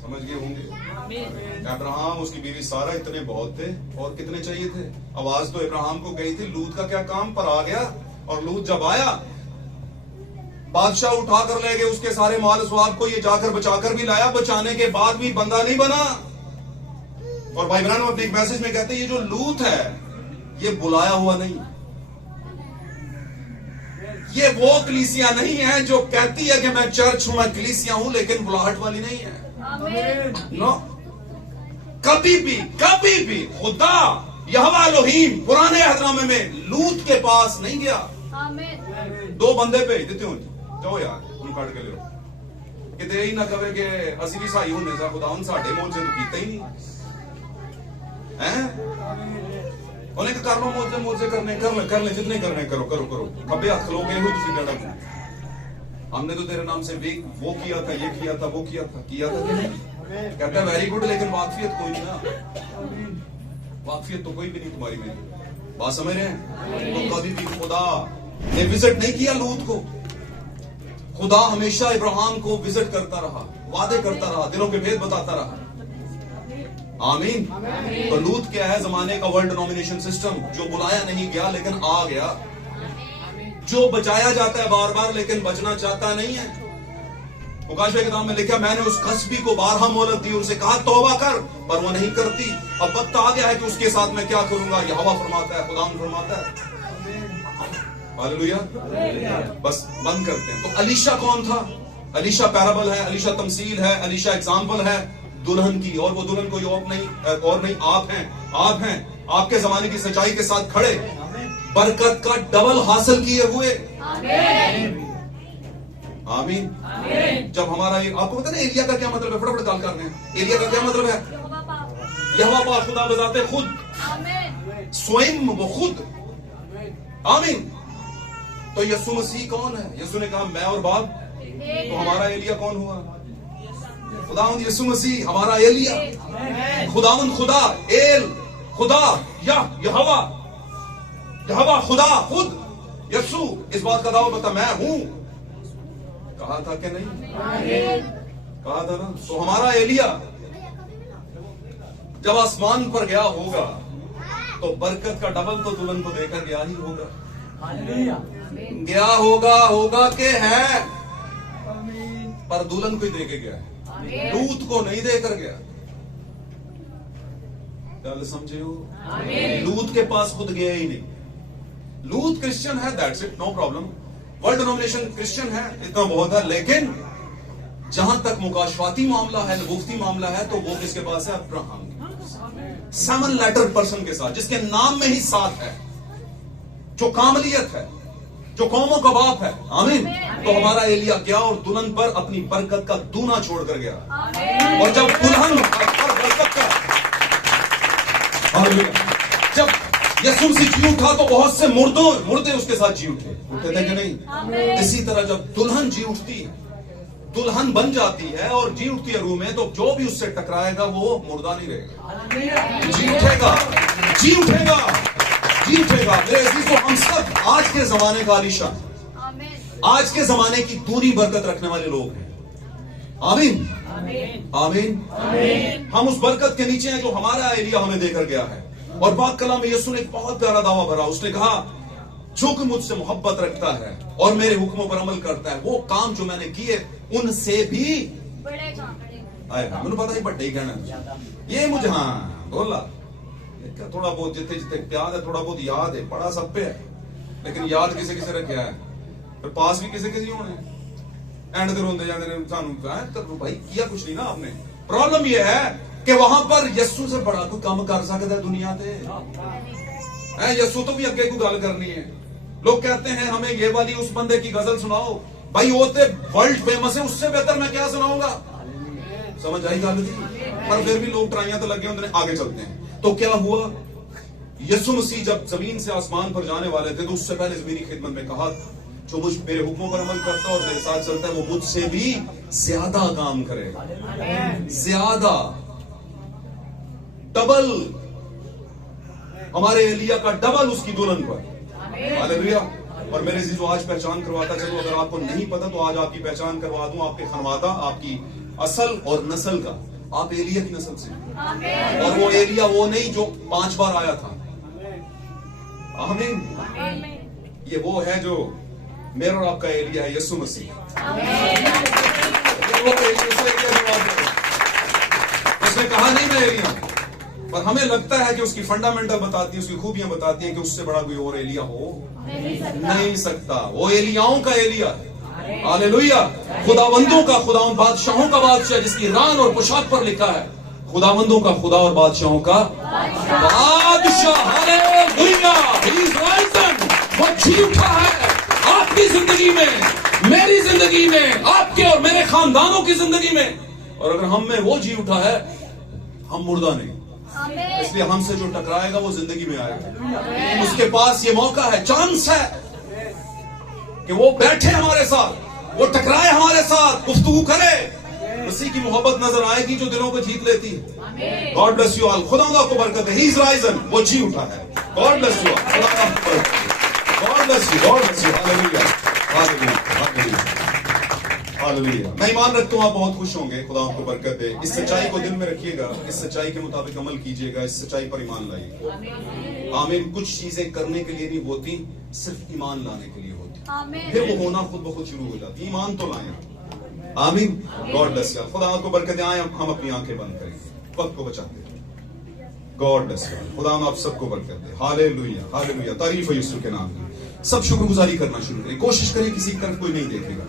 समझ गए होंगे। अब्राहम, उसकी बीवी सारा इतने बहुत थे, और कितने चाहिए थे? आवाज तो इब्राहिम को गई थी, लूत का क्या काम, पर आ गया और लूत जब आया, बादशाह उठा कर ले गए उसके सारे माल स्वाब को, ये जाकर बचाकर भी लाया, बचाने के बाद भी बंदा नहीं बना। और भाई बहन अपने एक मैसेज में कहते हैं ये जो लूत है ये बुलाया हुआ नहीं, ये वो कलीसिया नहीं है जो कहती है कि मैं चर्च हूं, मैं कलीसिया हूं, लेकिन बुलाहट वाली नहीं है। नो, कभी भी खुदा यहोवा एलोहीम पुराने अहदनामे में लूत के पास नहीं गया। दो बंदे भेज देते हो, जाओ यार तुम कट के लियो, किते ही ना कहे कि असि भी सही होने सा खुदा साडे मोजे तो कीता ही नहीं है। उन्हें कर लो मोजे करने कर ले जितने करने करो करो करो, खब्बे हाथ खलोगे हो तुसी डरा को, हमने तो तेरे नाम से वो किया था, ये किया था, वो किया था कि नहीं? कहता है वेरी गुड, लेकिन वाकफियत कोई नहीं ना, वाकफियत तो कोई भी नहीं तुम्हारी मेरी, बात समझ रहे हैं? तो कभी भी खुदा ने विजिट नहीं किया लूत को। खुदा हमेशा इब्राहिम को विजिट करता रहा, वादे करता रहा, दिलों के भेद बताता रहा। आमीन। तो लूत क्या है? जमाने का वर्ल्ड डिनोमिनेशन सिस्टम, जो बुलाया नहीं गया लेकिन आ गया, जो बचाया जाता है बार बार लेकिन बचना चाहता नहीं है। मुकाशवे के नाम में लिखा, मैंने उस कस्बी को 12 मोहलत दी, उसे कहा तौबा कर, पर वो नहीं करती। अब वक्त आ गया है कि उसके साथ मैं क्या करूंगा, यहोवा फरमाता है, खुदा फरमाता है। हालेलुया। बस बंद करते हैं। तो अलीशा कौन था? अलीशा पैराबल है, अलीशा तमसील है, अलीशा एग्जाम्पल है दुल्हन की, और वो दुल्हन कोई और नहीं आप हैं। आप हैं आपके जमाने की सच्चाई के साथ खड़े, बरकत का डबल हासिल किए हुए। आमीन। जब हमारा ये, आपको पता ना एलिया का क्या मतलब है? फटाफट कॉल कर रहे हैं। एलिया का क्या मतलब है? यहोवा पाक, खुदा बजाते खुद, स्वयं वो खुद। आमीन। तो यसु मसीह कौन है? यसु ने कहा मैं और बाप। तो हमारा एलिया कौन हुआ? खुदावंद यसु मसीह हमारा एलिया। खुदावंद खुदा, एल खुदा, यहोवा खुदा खुद, यसु इस बात का दावा बता, मैं हूं। कहा था कि नहीं? कहा था ना। तो हमारा एलिया जब आसमान पर गया होगा तो बरकत का डबल तो दुल्हन को देकर गया ही होगा। गया होगा के है, पर दुल्हन को ही देके गया है, लूत को नहीं देकर गया। गल समझे हो? लूत के पास खुद गया ही नहीं। लूत क्रिश्चियन है, that's it, no problem. World denomination Christian है, इतना बहुत है। लेकिन जहां तक मुकाशवाती मामला है, नबूवती मामला है, तो वो किसके पास है? अब्राहम। 7 लेटर पर्सन के साथ, जिसके नाम में ही 7 है, जो कामलियत है, जो कौमों का बाप है। आमीन। तो हमारा एलिया गया और दुल्हन पर अपनी बरकत का दूना छोड़कर गया। और जब दुल्हन पर बरकत का, जब यसु मसीह जी उठा तो बहुत से मुर्दे उसके साथ जी उठे थे कि नहीं? इसी तरह जब दुल्हन जी उठती है, दुल्हन बन जाती है और जी उठती है रूह में, तो जो भी उससे टकराएगा वो मुर्दा नहीं रहेगा, जी उठेगा, जी उठेगा, जी उठेगा। मेरे अजीजों, हम सब आज के जमाने का आलीशान, आज के जमाने की दूरी बरकत रखने वाले लोग हैं। आमीन, आमीन। हम उस बरकत के नीचे हैं जो हमारा एलिया हमें देकर गया है। और पाक कलाम में यीशु ने एक बहुत प्यारा दावा भरा। उसने कहा, जो कोई मुझसे मोहब्बत रखता है और मेरे हुक्मों पर अमल करता है, वो काम जो मैंने किए उनसे भी बड़े काम आए। मैंने पता ही बड्डे ही कहना ये मुझे, हाँ बोला थोड़ा बहुत जितने प्यार है, थोड़ा बहुत याद है, बड़ा सब पे है, लेकिन याद किसे किसे रखा है, फिर पास भी किसे किसे होने एंड कर होंगे जाने सानू भाई किया कुछ नहीं ना आपने। प्रॉब्लम यह है कि वहां पर यस्सु से बड़ा कोई काम कर सकता है दुनिया पे? यस्सु तो भी अगे कोई गल करनी है। लोग कहते हैं हमें ये वाली उस बंदे की गजल सुनाओ, भाई वो तो वर्ल्ड फेमस है, उससे बेहतर मैं क्या सुनाऊंगा? समझ आई गल थी? पर फिर भी लोग ट्राइयां तो लगे होंगे, आगे चलते हैं। तो क्या हुआ? यीशु मसीह जब जमीन से आसमान पर जाने वाले थे तो उससे पहले जमीनी खिदमत में कहा, जो मुझ मेरे हुक्मों पर अमल करता है और मेरे साथ चलता है वो मुझसे भी ज्यादा काम करेगा, ज्यादा, डबल। हमारे एलिया का डबल उसकी दुल्हन पर। हालेलुया। और मेरे जीजो आज पहचान करवाता चलो, अगर आपको नहीं पता तो आज आपकी पहचान करवा दूं, आपके खनवादा, आपकी असल और नस्ल का। आप एलिया की नस्ल से, और वो एलिया वो नहीं जो 5 बार आया था। आमीन। ये वो है जो मेरा और आपका एलिया है, यीशु मसीह। ये वो एलिया, उस एलिया की बात है। उसने कहा नहीं मैं एलिया हूं, पर हमें लगता है कि उसकी फंडामेंटल बताती है, उसकी खूबियां बताती है कि उससे बड़ा कोई और एलिया हो नहीं सकता। वो एलियाओं का एलिया है। हालेलुया। खुदावंदों का खुदावंद, बादशाहों का बादशाह, जिसकी रान और पोशाक पर लिखा है खुदावंदों का खुदा और बादशाहों का बादशाह। हालेलुया। He is risen। वो जी उठा है आपकी जिंदगी में, मेरी जिंदगी में, आपके और मेरे खानदानों की जिंदगी में। और अगर हम में वो जी उठा है, हम मुर्दा नहीं। इसलिए हमसे जो टकराएगा वो जिंदगी में आएगा। उसके पास ये मौका है, चांस है कि वो बैठे हमारे साथ, वो टकराए हमारे साथ, गुफ्तगू करे। उसी की मोहब्बत नजर आएगी जो दिलों को जीत लेती है। God bless you all. खुदा आपको बरकत है। He is Ryzen. वो जी उठा है। God bless you all. खुदा आपको बरकत है। God bless you. God bless you. Hallelujah. Hallelujah. Hallelujah. Hallelujah. मैं ईमान रखता हूं आप बहुत खुश होंगे। खुदा आपको बरकत दे। इस सच्चाई को दिल में रखिएगा, इस सच्चाई के मुताबिक अमल कीजिएगा, इस सच्चाई पर ईमान लाइए। आमीन। कुछ चीजें करने के लिए नहीं होती, सिर्फ ईमान लाने के लिए होती, फिर वो होना खुद ब खुद शुरू हो जाती। ईमान तो लाएं। आमीन। God bless you. खुदा आपको बरकत आए। हम अपनी आंखें बंद करेंगे, वक्त को बचाते हैं। God bless you. खुदा आप सबको बरकत दे। हालेलुया। हालेलुया। तारीफ है यीशु के नाम की। सब शुक्रगुजारी करना शुरू करें। कोशिश करें किसी की तरफ कोई नहीं देखेगा।